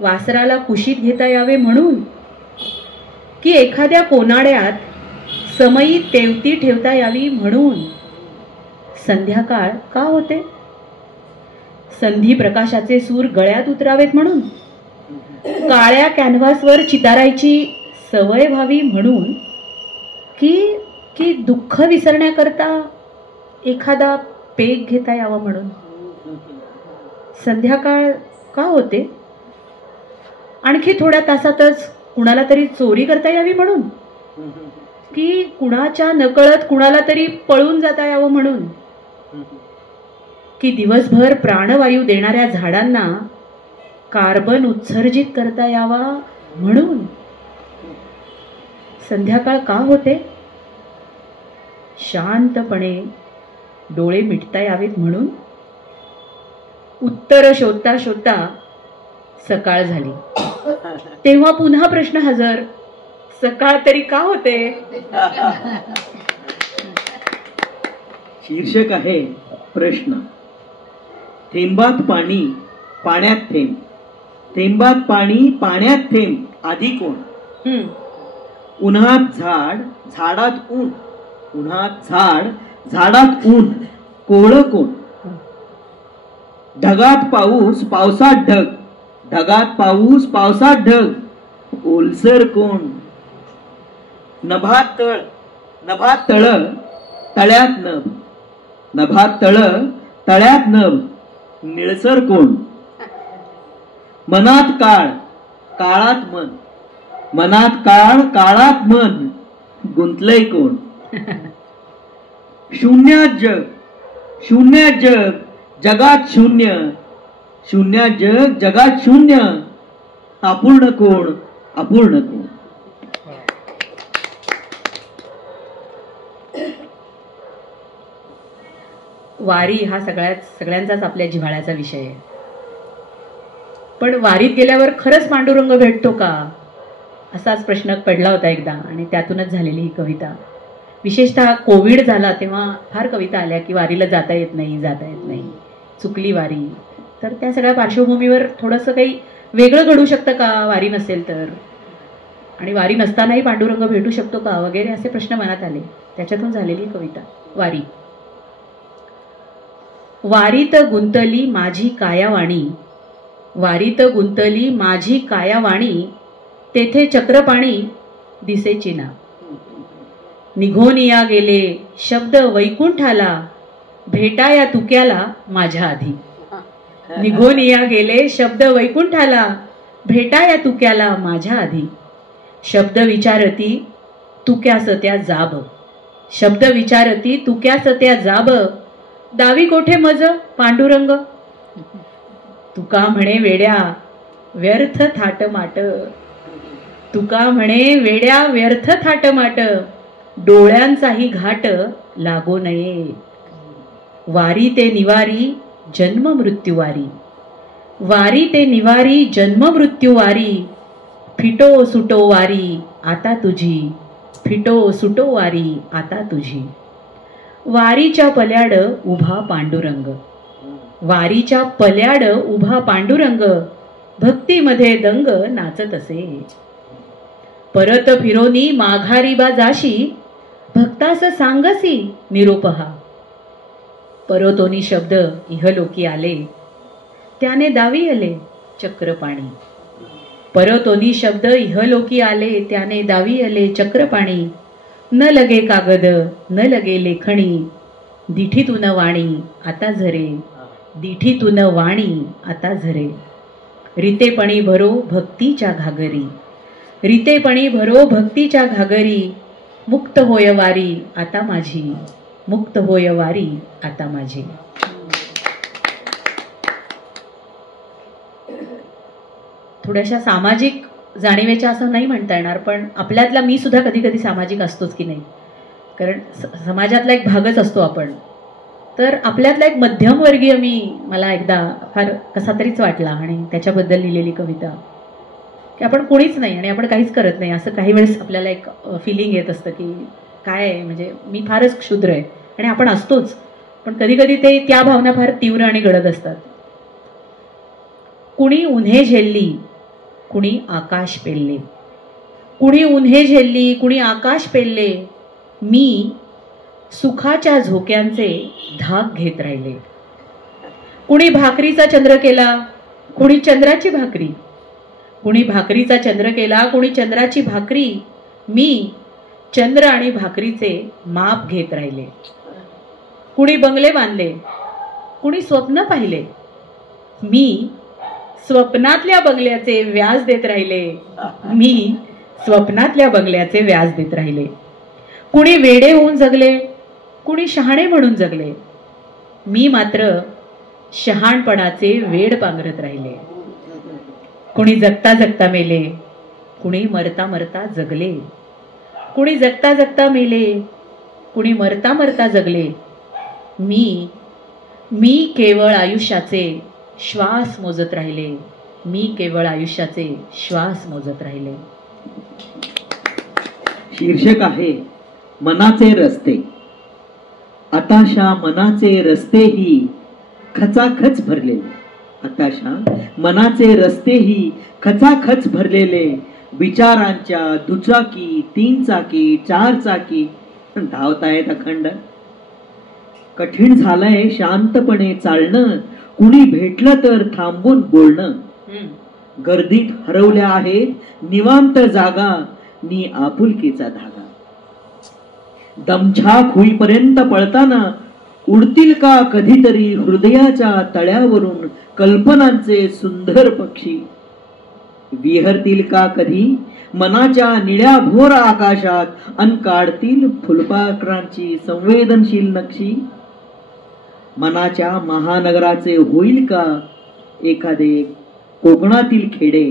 वासराला कुशीत घेता यावे म्हणून? की एखाद्या कोनाड्यात समयी तेवती ठेवता यावी म्हणून? संध्याकाळ का होते? संधी प्रकाशाचे सूर गळ्यात उतरावेत म्हणून? काळ्या कॅनव्हासवर चितारायची सवय व्हावी म्हणून? की दुःख विसरण्याकरता एखादा पेग घेता यावा म्हणून? संध्याकाळ का होते? आणखी थोड्या तासातच कुणाला तरी चोरी करता यावी म्हणून? की कुणाच्या नकळत कुणाला तरी पळून जाता यावं म्हणून? की दिवसभर प्राणवायू देणाऱ्या झाडांना कार्बन उत्सर्जित करता यावा म्हणून? संध्याकाळ का होते? शांतपणे डोळे मिटता यावेत म्हणून? उत्तर शोधता शोधता सकाळ झाली. तेव्हा पुन्हा प्रश्न हजर, सकाळ तरी का होते? शीर्षक आहे प्रश्न. थेंबात पाणी पाण्यात थेंब, थेंबात पाणी पाण्यात थेंब, आधी कोण? उन्हात झाड झाडात ऊन, उन्हात झाड झाडात ऊन, कोवळं कोण? ढगात पाऊस पावसात ढग, ढगात पाऊस पावसात ढग, ओलसर कोण? नभात तळ नभात तळ तळ्यात नभ, नभात तळ तळ्यात नभ, निळसर कोण? मनात काळ काळात मन, मनात काळ काळात मन, गुंतलंय कोण? शून्यात जग शून्यात जग, जगात शून्य, शून्यात जग जगात शून्य, अपूर्ण कोण? अपूर्ण कोण? वारी हा सगळ्यांचाच आपल्या जिव्हाळ्याचा विषय आहे. पण वारीत गेल्यावर खरंच पांडुरंग भेटतो का, असाच प्रश्न पडला होता एकदा, आणि त्यातूनच झालेली ही कविता. विशेषतः कोविड झाला तेव्हा फार कविता आल्या की वारीला जाता येत नाही, जाता येत नाही, चुकली वारी. तर त्या सगळ्या पार्श्वभूमीवर थोडंसं काही वेगळं घडू शकतं का वारी नसेल तर, आणि वारी नसतानाही पांडुरंग भेटू शकतो का वगैरे असे प्रश्न मनात आले. त्याच्यातून झालेली कविता वारी. वारीत गुंतली माझी कायावाणी, वारीत गुंतली माझी कायावाणी, तेथे चक्रपाणी दिसेची ना. निघून या गेले शब्द वैकुंठाला, भेटा या तुक्याला माझ्या आधी. निघून या गेले शब्द वैकुंठाला, भेटा या तुक्याला माझ्या आधी. शब्द विचारती तुक्यास त्या जाब, शब्द विचारती तुक्यास त्या जाब, दावी कोठे मज पांडुरंग. तुका म्हणे वेड्या व्यर्थ थाटमाट, तुका म्हणे वेड्या व्यर्थ थाटमाट, डोळ्यांचाही घाट लागो नये. वारी ते निवारी जन्म मृत्यू वारी, वारी ते निवारी जन्म मृत्यू वारी, फिटो सुटो वारी आता तुझी, फिटो सुटो वारी आता तुझी. वारीच्या पल्याड उभा पांडुरंग, वारीच्या पल्याड उभा पांडुरंग, भक्तीमध्ये दंग नाचत असे. परत फिरोनी माघारी बा जाशी, भक्तास सांगसी निरोप हा. परतोनी शब्द इहलोकी आले, त्याने दावी आले चक्रपाणी. परतोनी शब्द इहलोकी आले, त्याने दावी आले चक्रपाणी. न लगे कागद न लगे लेखणी, दिठीतून वाणी आता झरे, दिठीतून वाणी आता झरे. रीतेपणी भरो भक्तीच्या घागरी, रीतेपणी भरो भक्तीच्या घागरी, मुक्त होय वारी आता माझी, मुक्त होय वारी आता माझी. थोड्याशा सामाजिक जाणीवेच्या असं नाही म्हणता येणार, पण आपल्यातला मी सुद्धा कधी कधी सामाजिक असतोच की नाही, कारण समाजातला एक भागच असतो आपण. तर आपल्यातला एक मध्यमवर्गीय मी मला एकदा फार कसा तरीच वाटला, आणि त्याच्याबद्दल लिहिलेली कविता की आपण कोणीच नाही आणि आपण काहीच करत नाही, असं काही वेळेस आपल्याला एक फिलिंग येत असतं की काय आहे, म्हणजे मी फारच क्षुद्र आहे आणि आपण असतोच, पण कधी कधी ते त्या भावना फार तीव्र आणि गडद असतात. कुणी उन्हे झेलली, कुणी आकाश पेलले, कुणी उन्हे झेलली, कुणी आकाश पेलले, मी सुखाच्या झोक्यांचे धाक घेत राहिले. कुणी भाकरीचा चंद्र केला, कुणी चंद्राची भाकरी, कुणी भाकरीचा चंद्र केला, कुणी चंद्राची भाकरी, मी चंद्र आणि भाकरीचे माप घेत राहिले. कुणी बंगले बांधले, कुणी स्वप्न पाहिले, मी स्वप्नातल्या बंगल्याचे व्याज देत राहिले. मी स्वप्नातल्या बंगल्याचे व्याज देत राहिले. कुणी वेडे होऊन जगले, कुणी शहाणे म्हणून जगले, मी मात्र शहाणपणाचे वेड पांघरत राहिले. कुणी जगता जगता मेले, कुणी मरता मरता जगले, कुणी जगता जगता मेले, कुणी मरता मरता जगले, मी केवळ आयुष्याचे श्वास मोजत राहिले. मी केवळ आयुष्याचे श्वास मोजत राहिले. शीर्षक आहे मनाचे रस्ते. आताशा मनाचे रस्तेही खचाखच भरलेले, आताशा मनाचे रस्तेही खचाखच भरलेले, विचारांच्या दुचाकी, 3 चाकी, 4 चाकी धावतायत अखंड. कठीण झालंय शांतपणे चालणं, कुणी भेटलं तर थांबून बोलणं. गर्दीत हरवल्या आहेत निवांत जागा, नि आपुलकीचा धागा. दमछाक होईपर्यंत पळताना उडतील का कधीतरी हृदयाच्या तळ्यावरून कल्पनांचे सुंदर पक्षी. विहरतील का कधी मनाच्या निळ्या भोर आकाशात अन काढतील फुलपाखरांची संवेदनशील नक्षी. मनाच्या महानगराचे होईल का एखादे कोकणातील खेडे,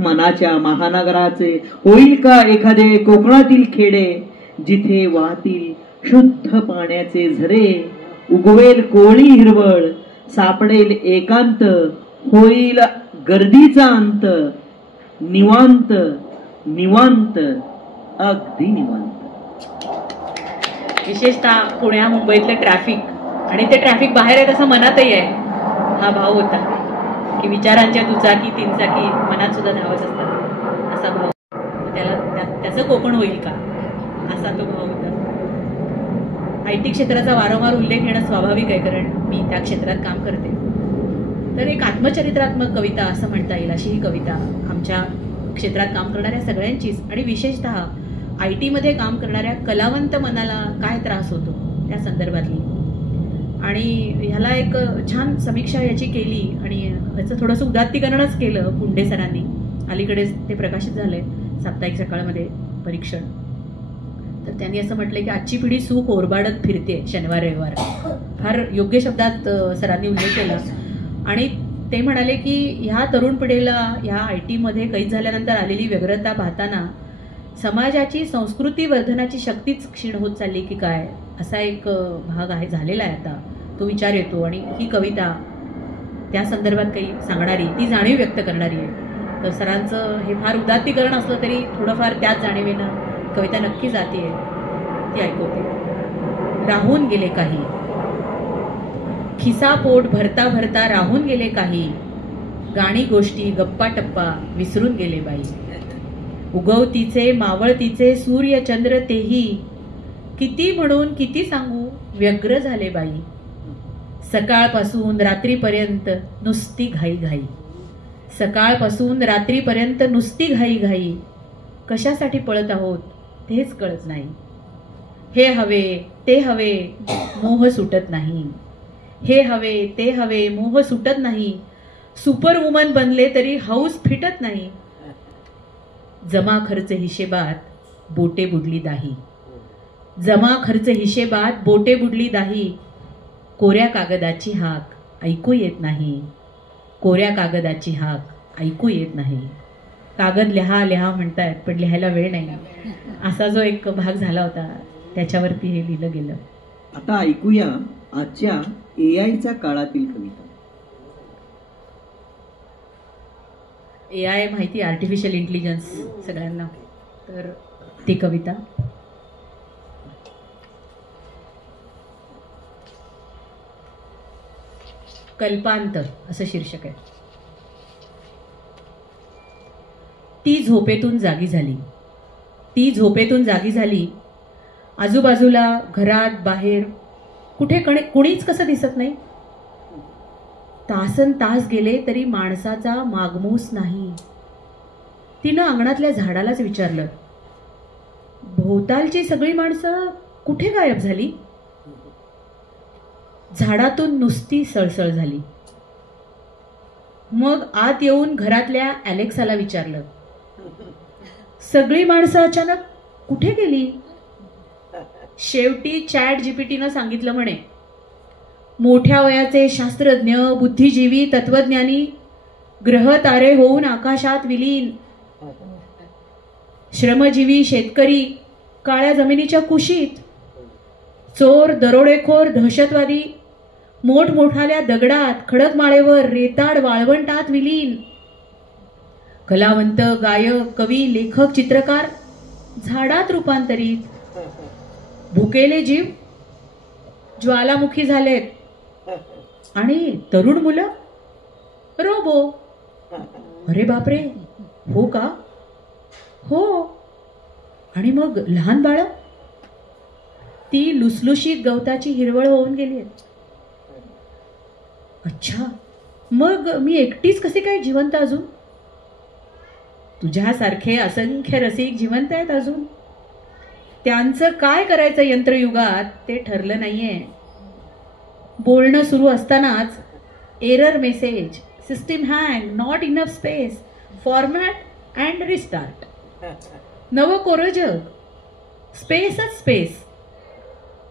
मनाच्या महानगराचे होईल का एखादे कोकणातील खेडे, जिथे वाहतील शुद्ध पाण्याचे झरे, उगवेल कोळी हिरवळ, सापडेल एकांत, होईल गर्दीचा अंत, निवांत निवांत अगदी निवांत. विशेषतः पुण्या मुंबईतलं ट्रॅफिक आणि ते ट्रॅफिक बाहेर आहे तसं मनातही आहे, हा भाव होता की विचारांच्या दुचाकी 3 चाकी मनात सुद्धा धावत असतात, असा भाव. त्याचं कोकण होईल का, असा तो भाव होता. IT क्षेत्राचा वारंवार उल्लेख येणं स्वाभाविक आहे, कारण मी त्या क्षेत्रात काम करते. तर एक आत्मचरित्रात्मक कविता असं म्हणता येईल अशी ही कविता आमच्या क्षेत्रात काम करणाऱ्या सगळ्यांचीच, आणि विशेषतः IT मध्ये काम करणाऱ्या कलावंत मनाला काय त्रास होतो त्या संदर्भातली. आणि ह्याला एक छान समीक्षा याची केली आणि याचं थोडंसं उदात्तीकरणच केलं पुंडे सरांनी. अलीकडेच ते प्रकाशित झालंय साप्ताहिक सकाळमध्ये परीक्षण. तर त्यांनी असं म्हटलंय की आजची पिढी सुख ओरबाडत फिरते शनिवार रविवार. फार योग्य शब्दात सरांनी उल्लेख केला. आणि ते म्हणाले की ह्या तरुण पिढीला ह्या IT मध्ये कैद झाल्यानंतर आलेली व्यग्रता पाहताना समाजाची संस्कृती वर्धनाची शक्तीच क्षीण होत चालली की काय, असा एक भाग आहे झालेला आहे आता. तो विचार येतो आणि ही कविता त्या संदर्भात काही सांगणारी, ती जाणीव व्यक्त करणारी आहे. तर सरांचं हे फार उदात्तीकरण असलं तरी थोडंफार त्याच जाणीवेनं कविता नक्की जातीये, ती ऐकवते. राहून गेले काही, खिसा पोट भरता भरता राहून गेले काही, गाणी गोष्टी गप्पा टप्पा विसरून गेले बाई. उगवतीचे मावळतीचे सूर्य चंद्र तेही, किती म्हणून किती सांगू व्यग्र झाले बाई. सकाळपासून रात्रीपर्यंत नुसती घाई घाई, सकाळपासून रात्रीपर्यंत नुसती घाई घाई, कशासाठी पळत आहोत तेच कळत नाही. हे हवे ते हवे मोह सुटत नाही, हे हवे ते हवे मोह सुटत नाही, सुपर वुमन बनले तरी हौस फिटत नाही. जमा खर्च हिशेबात बोटे बुडली दाही, जमा खर्च हिशेबात बोटे बुडली दाही, कोऱ्या कागदाची हाक ऐकू येत नाही, कोऱ्या कागदाची हाक ऐकू येत नाही. कागद लिहा लिहा म्हणतायत पण लिहायला वेळ नाही, असा जो एक भाग झाला होता त्याच्यावरती हे लिहिलं गेलं. आता ऐकूया आजच्या AIच्या काळातील कविता. AI माहिती, आर्टिफिशियल इंटेलिजन्स सगळ्यांना. तर ती कविता. कल्पांतर असं शीर्षक आहे. ती झोपेतून जागी झाली, ती झोपेतून जागी झाली. आजूबाजूला, घरात, बाहेर कुठे कुणीच कसं दिसत नाही. तासन तास गेले तरी माणसाचा मागमूस नाही. तिनं अंगणातल्या झाडालाच विचारलं, भोवतालची सगळी माणसं कुठे गायब झाली? झाडातून नुसती सळसळ झाली. मग आत येऊन घरातल्या अलेक्साला विचारलं, सगळी माणसं अचानक कुठे गेली? शेवटी ChatGPTनं सांगितलं म्हणे, मोठ्या वयाचे शास्त्रज्ञ, बुद्धिजीवी, तत्वज्ञानी ग्रह तारे होऊन आकाशात विलीन. श्रमजीवी शेतकरी काळ्या जमिनीच्या कुशीत. चोर, दरोडेखोर, दहशतवादी मोठमोठाल्या दगडात, खडकमाळेवर, रेताड वाळवंटात विलीन. कलावंत, गायक, कवी, लेखक, चित्रकार झाडात रूपांतरित. भुकेले जीव ज्वालामुखी झालेत आणि तरुण मुलं रोबो. अरे बापरे, हो का? हो. आणि मग लहान बाळ, ती लुसलुशीत गवताची हिरवळ होऊन गेली. अच्छा, मग मी एकटीच कसे काय जिवंत अजून? तुझ्यासारखे असंख्य रसिक जिवंत आहेत अजून. त्यांचं काय करायचं यंत्रयुगात ते ठरलं नाहीये. बोलणं सुरू असतानाच error message, system hang, not enough space, format and restart. नवं कोरं जग, स्पेसच स्पेस.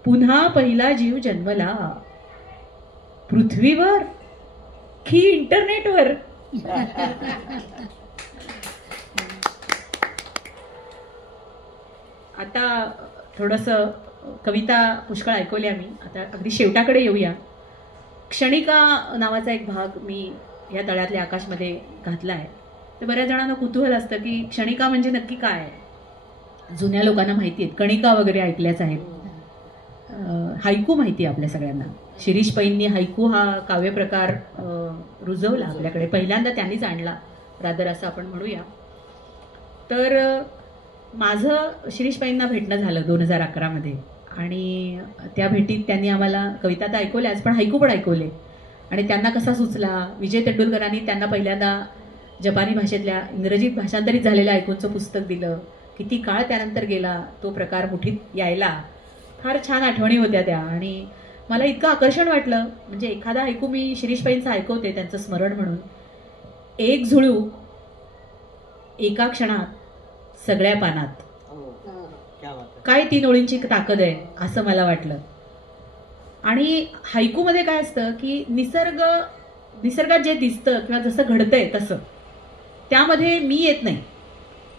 पुन्हा पहिला जीव जन्मला. पृथ्वीवर की इंटरनेटवर? आता थोडंसं कविता पुष्कळ ऐकवल्या मी. आता अगदी शेवटाकडे येऊया. क्षणिका नावाचा एक भाग मी या तळ्यातल्या आकाशमध्ये घातला आहे. तर बऱ्याच जणांना कुतूहल असतं की क्षणिका म्हणजे नक्की काय आहे. जुन्या लोकांना माहिती आहेत, कणिका वगैरे ऐकल्याच आहेत. हायकू माहिती आहे आपल्या सगळ्यांना. शिरीष पैंनी हायकू हा काव्यप्रकार रुजवला आपल्याकडे. पहिल्यांदा त्यांनीच आणला रादर असं आपण म्हणूया. तर माझं शिरीष पैंना भेटणं झालं 2011 मध्ये. आणि त्या भेटीत त्यांनी आम्हाला कविता तर ऐकवल्याच, पण हायकू पण ऐकवले. आणि त्यांना कसा सुचला, विजय तेंडुलकरांनी त्यांना पहिल्यांदा जपानी भाषेतल्या इंग्रजीत भाषांतरित झालेलं हायकूंचं पुस्तक दिलं. किती काळ त्यानंतर गेला तो प्रकार मुठीत यायला. फार छान आठवणी होत्या त्या. आणि मला इतकं आकर्षण वाटलं. म्हणजे एखादा हायकू मी शिरीष पैंचं ऐकवते त्यांचं स्मरण म्हणून. एक झुळू एका क्षणात सगळ्या पानात. काय 3 ओळींची ताकद आहे असं मला वाटलं. आणि हायकूमध्ये काय असतं की निसर्गात जे दिसतं किंवा जसं घडतंय तसं त्यामध्ये मी येत नाही,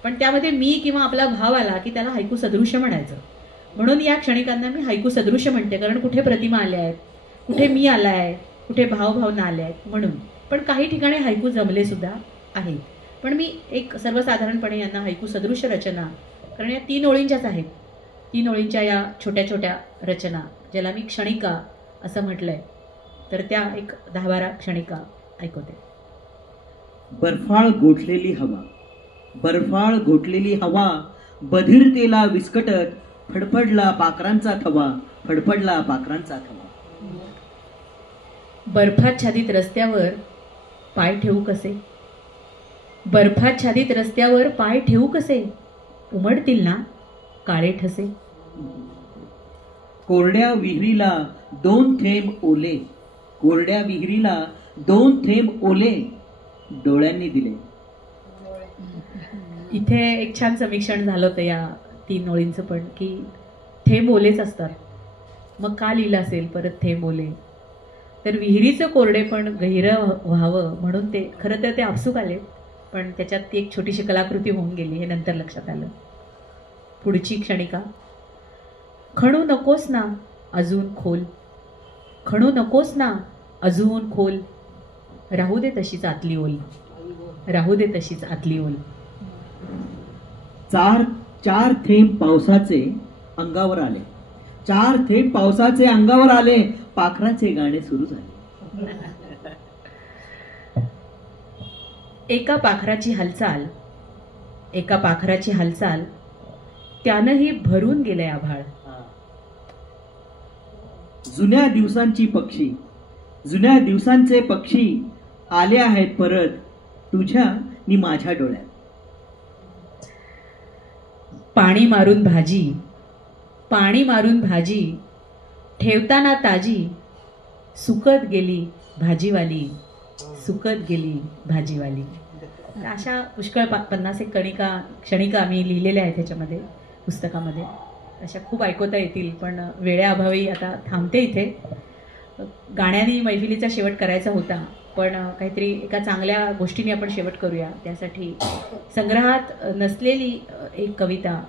पण त्यामध्ये मी किंवा आपला भाव आला की त्याला हायकू सदृश्य म्हणायचं. म्हणून या क्षणिकांना मी हायकू सदृश्य म्हणते. कारण कुठे प्रतिमा आल्या आहेत, कुठे मी आलाय, कुठे भावभावना आल्या आहेत म्हणून. पण काही ठिकाणी हायकू जमले सुद्धा आहेत. पण मी एक सर्वसाधारणपणे यांना हायकू सदृश्य रचना, कारण या 3 ओळींच्याच आहेत. 3 ओळींच्या या छोट्या छोट्या रचना ज्याला मी क्षणिका असं म्हटलंय, तर त्या एक 10-12 क्षणिका ऐकवते. बर्फाळ गोठलेली हवा, बर्फाळ गोठलेली हवा बधिरतेला विस्कटत फडफडला पाखरांचा थवा, फडफडला पाखरांचा थवा. बर्फाच्छादित रस्त्यावर पाय ठेवू कसे, बर्फाच्छादित रस्त्यावर पाय ठेवू कसे, उमडतील ना काळे ठसे. कोरड्या विहिरीला 2 थेंब ओले, कोरड्या विहिरीला 2 थेंब ओले डोळ्यांनी दिले. इथे एक छान समीक्षण झालं होतं या 3 ओळींचं पण, की थेंब ओलेच असतात. मग का लिहिलं असेल परत थेंब ओले? तर विहिरीचं कोरडे पण गहिरं व्हावं म्हणून ते खरं तर ते आपसूक आले, पण त्याच्यात ती एक छोटीशी कलाकृती होऊन गेली हे नंतर लक्षात आलं. पुढची क्षणिका. खणू नकोस ना अजून खोल, खणू नकोस ना अजून खोल, राहू दे तशीच आतली ओल. राहू दे तशीच आतली ओल. चार चार थेंब पावसाचे अंगावर आले, चार थेंब पावसाचे अंगावर आले, पाखराचे गाणे सुरू झाले. एका पाखराची हालचाल, एका पाखराची हालचाल, त्यानंही भरून गेले आभाळ. जुन्या दिवसांची पक्षी, जुन्या दिवसांचे पक्षी आले आहेत परत तुझ्या नि माझ्या डोळ्यात. पाणी मारून भाजी, पाणी मारून भाजी, ठेवताना ताजी, सुकत गेली भाजीवाली, सुकत गेली भाजीवाली. अशा पुष्कळ 50 एक क्षणिका आम्ही लिहिलेल्या आहेत त्याच्यामध्ये पुस्तकामध्ये. अशा खूप ऐकवता येतील, पण वेळेअभावी आता थांबते इथे. गाण्याने मैफिलीचा शेवट करायचा होता, पण काहीतरी एका चांगल्या गोष्टीने आपण शेवट करूया. त्यासाठी संग्रहात नसलेली एक कविता,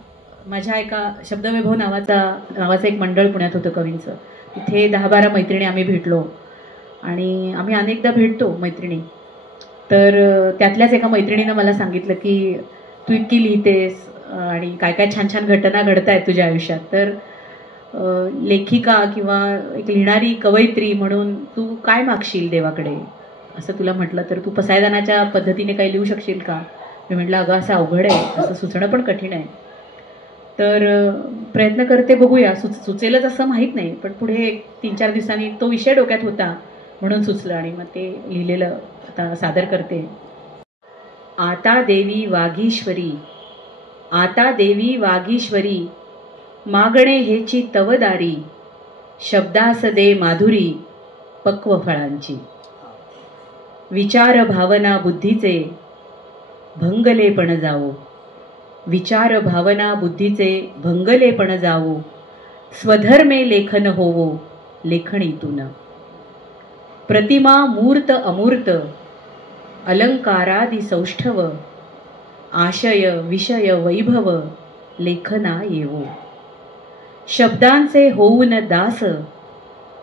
माझ्या एका शब्दवैभव नावाचं एक मंडळ पुण्यात होतं कवींचं. तिथे 10-12 मैत्रिणी आम्ही भेटलो आणि आम्ही अनेकदा भेटतो मैत्रिणी. तर त्यातल्याच एका मैत्रिणीनं मला सांगितलं की तू इतकी लिहितेस आणि काय काय छान छान घटना घडत आहेत तुझ्या आयुष्यात, तर लेखिका किंवा एक लिहिणारी कवयित्री म्हणून तू काय मागशील देवाकडे, असं तुला म्हटलं तर तू पसायदानाच्या पद्धतीने काही लिहू शकशील का. मी म्हटलं अगं असं अवघड आहे, असं सुचणं पण कठीण आहे. तर प्रयत्न करते, बघूया. सुचेलच असं माहीत नाही, पण पुढे 3-4 दिवसांनी तो विषय डोक्यात होता म्हणून सुचलं आणि मग ते लिहिलेलं आता सादर करते. आता देवी वागीश्वरी, आता देवी वागीश्वरी, मागणे हेची तवदारी, शब्दास दे माधुरी पक्व फळांची. विचार भावना बुद्धीचे भंगलेपण जावो, विचार भावना बुद्धीचे भंगलेपण जावो, स्वधर्मे लेखन होवो लेखणीतून. प्रतिमा मूर्त अमूर्त अलंकारादि सौष्ठव, आशय विषय वैभव लेखना येवो. शब्दांचे होऊन दास,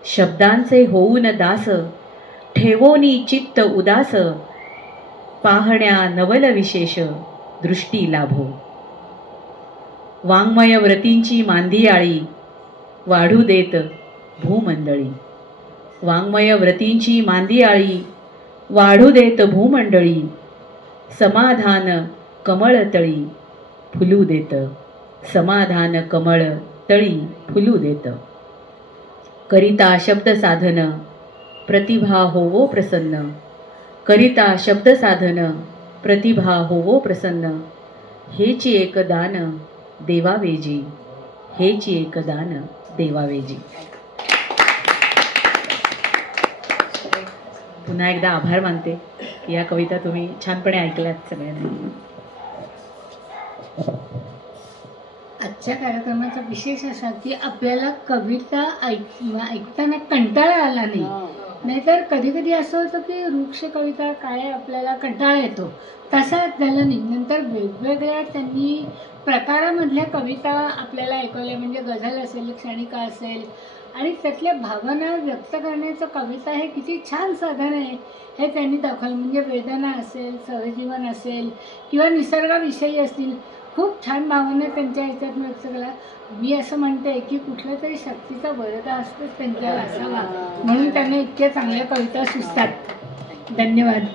शब्दांचे होऊन दास, ठेवोनी चित्त उदास, पाहण्या नवल विशेष दृष्टी लाभो. वाङ्मय व्रतींची मांदियाळी वाढू देत भूमंडळी, वाङ्मय व्रतींची मांदियाळी वाढू देत भूमंडळी, समाधान कमळ तळी फुलू देत, समाधान कमळ तळी फुलू देत. करिता शब्द साधन प्रतिभा होवो प्रसन्न, करिता शब्द साधन प्रतिभा होवो प्रसन्न, हेची एक दान देवावेजी, हेची एक दान देवावेजी. पुन्हा एकदा आभार मानते. या कविता तुम्ही छानपणे ऐकल्यात सगळ्यांनी. आजच्या कार्यक्रमाचा विशेष असा की आपल्याला कविता ऐकताना कंटाळा आला नाही. नाहीतर कधी कधी असं होतं की वृक्ष कविता काय आपल्याला कंटाळा येतो, तसा झालं नाही. नंतर वेगवेगळ्या त्यांनी प्रकारामधल्या कविता आपल्याला ऐकवल्या, म्हणजे गझल असेल, क्षणिका असेल, आणि त्यातल्या भावना व्यक्त करण्याचं कविता हे किती छान साधन आहे हे त्यांनी दाखवलं. म्हणजे वेदना असेल, सहजीवन असेल किंवा निसर्गाविषयी असतील, खूप छान भावना त्यांच्या ह्याच्यात व्यक्त केला. मी असं म्हणते की कुठल्या तरी शक्तीचा वरदा असतोच त्यांच्यावर असावा, म्हणून त्यांना इतक्या चांगल्या कविता सुचतात. धन्यवाद.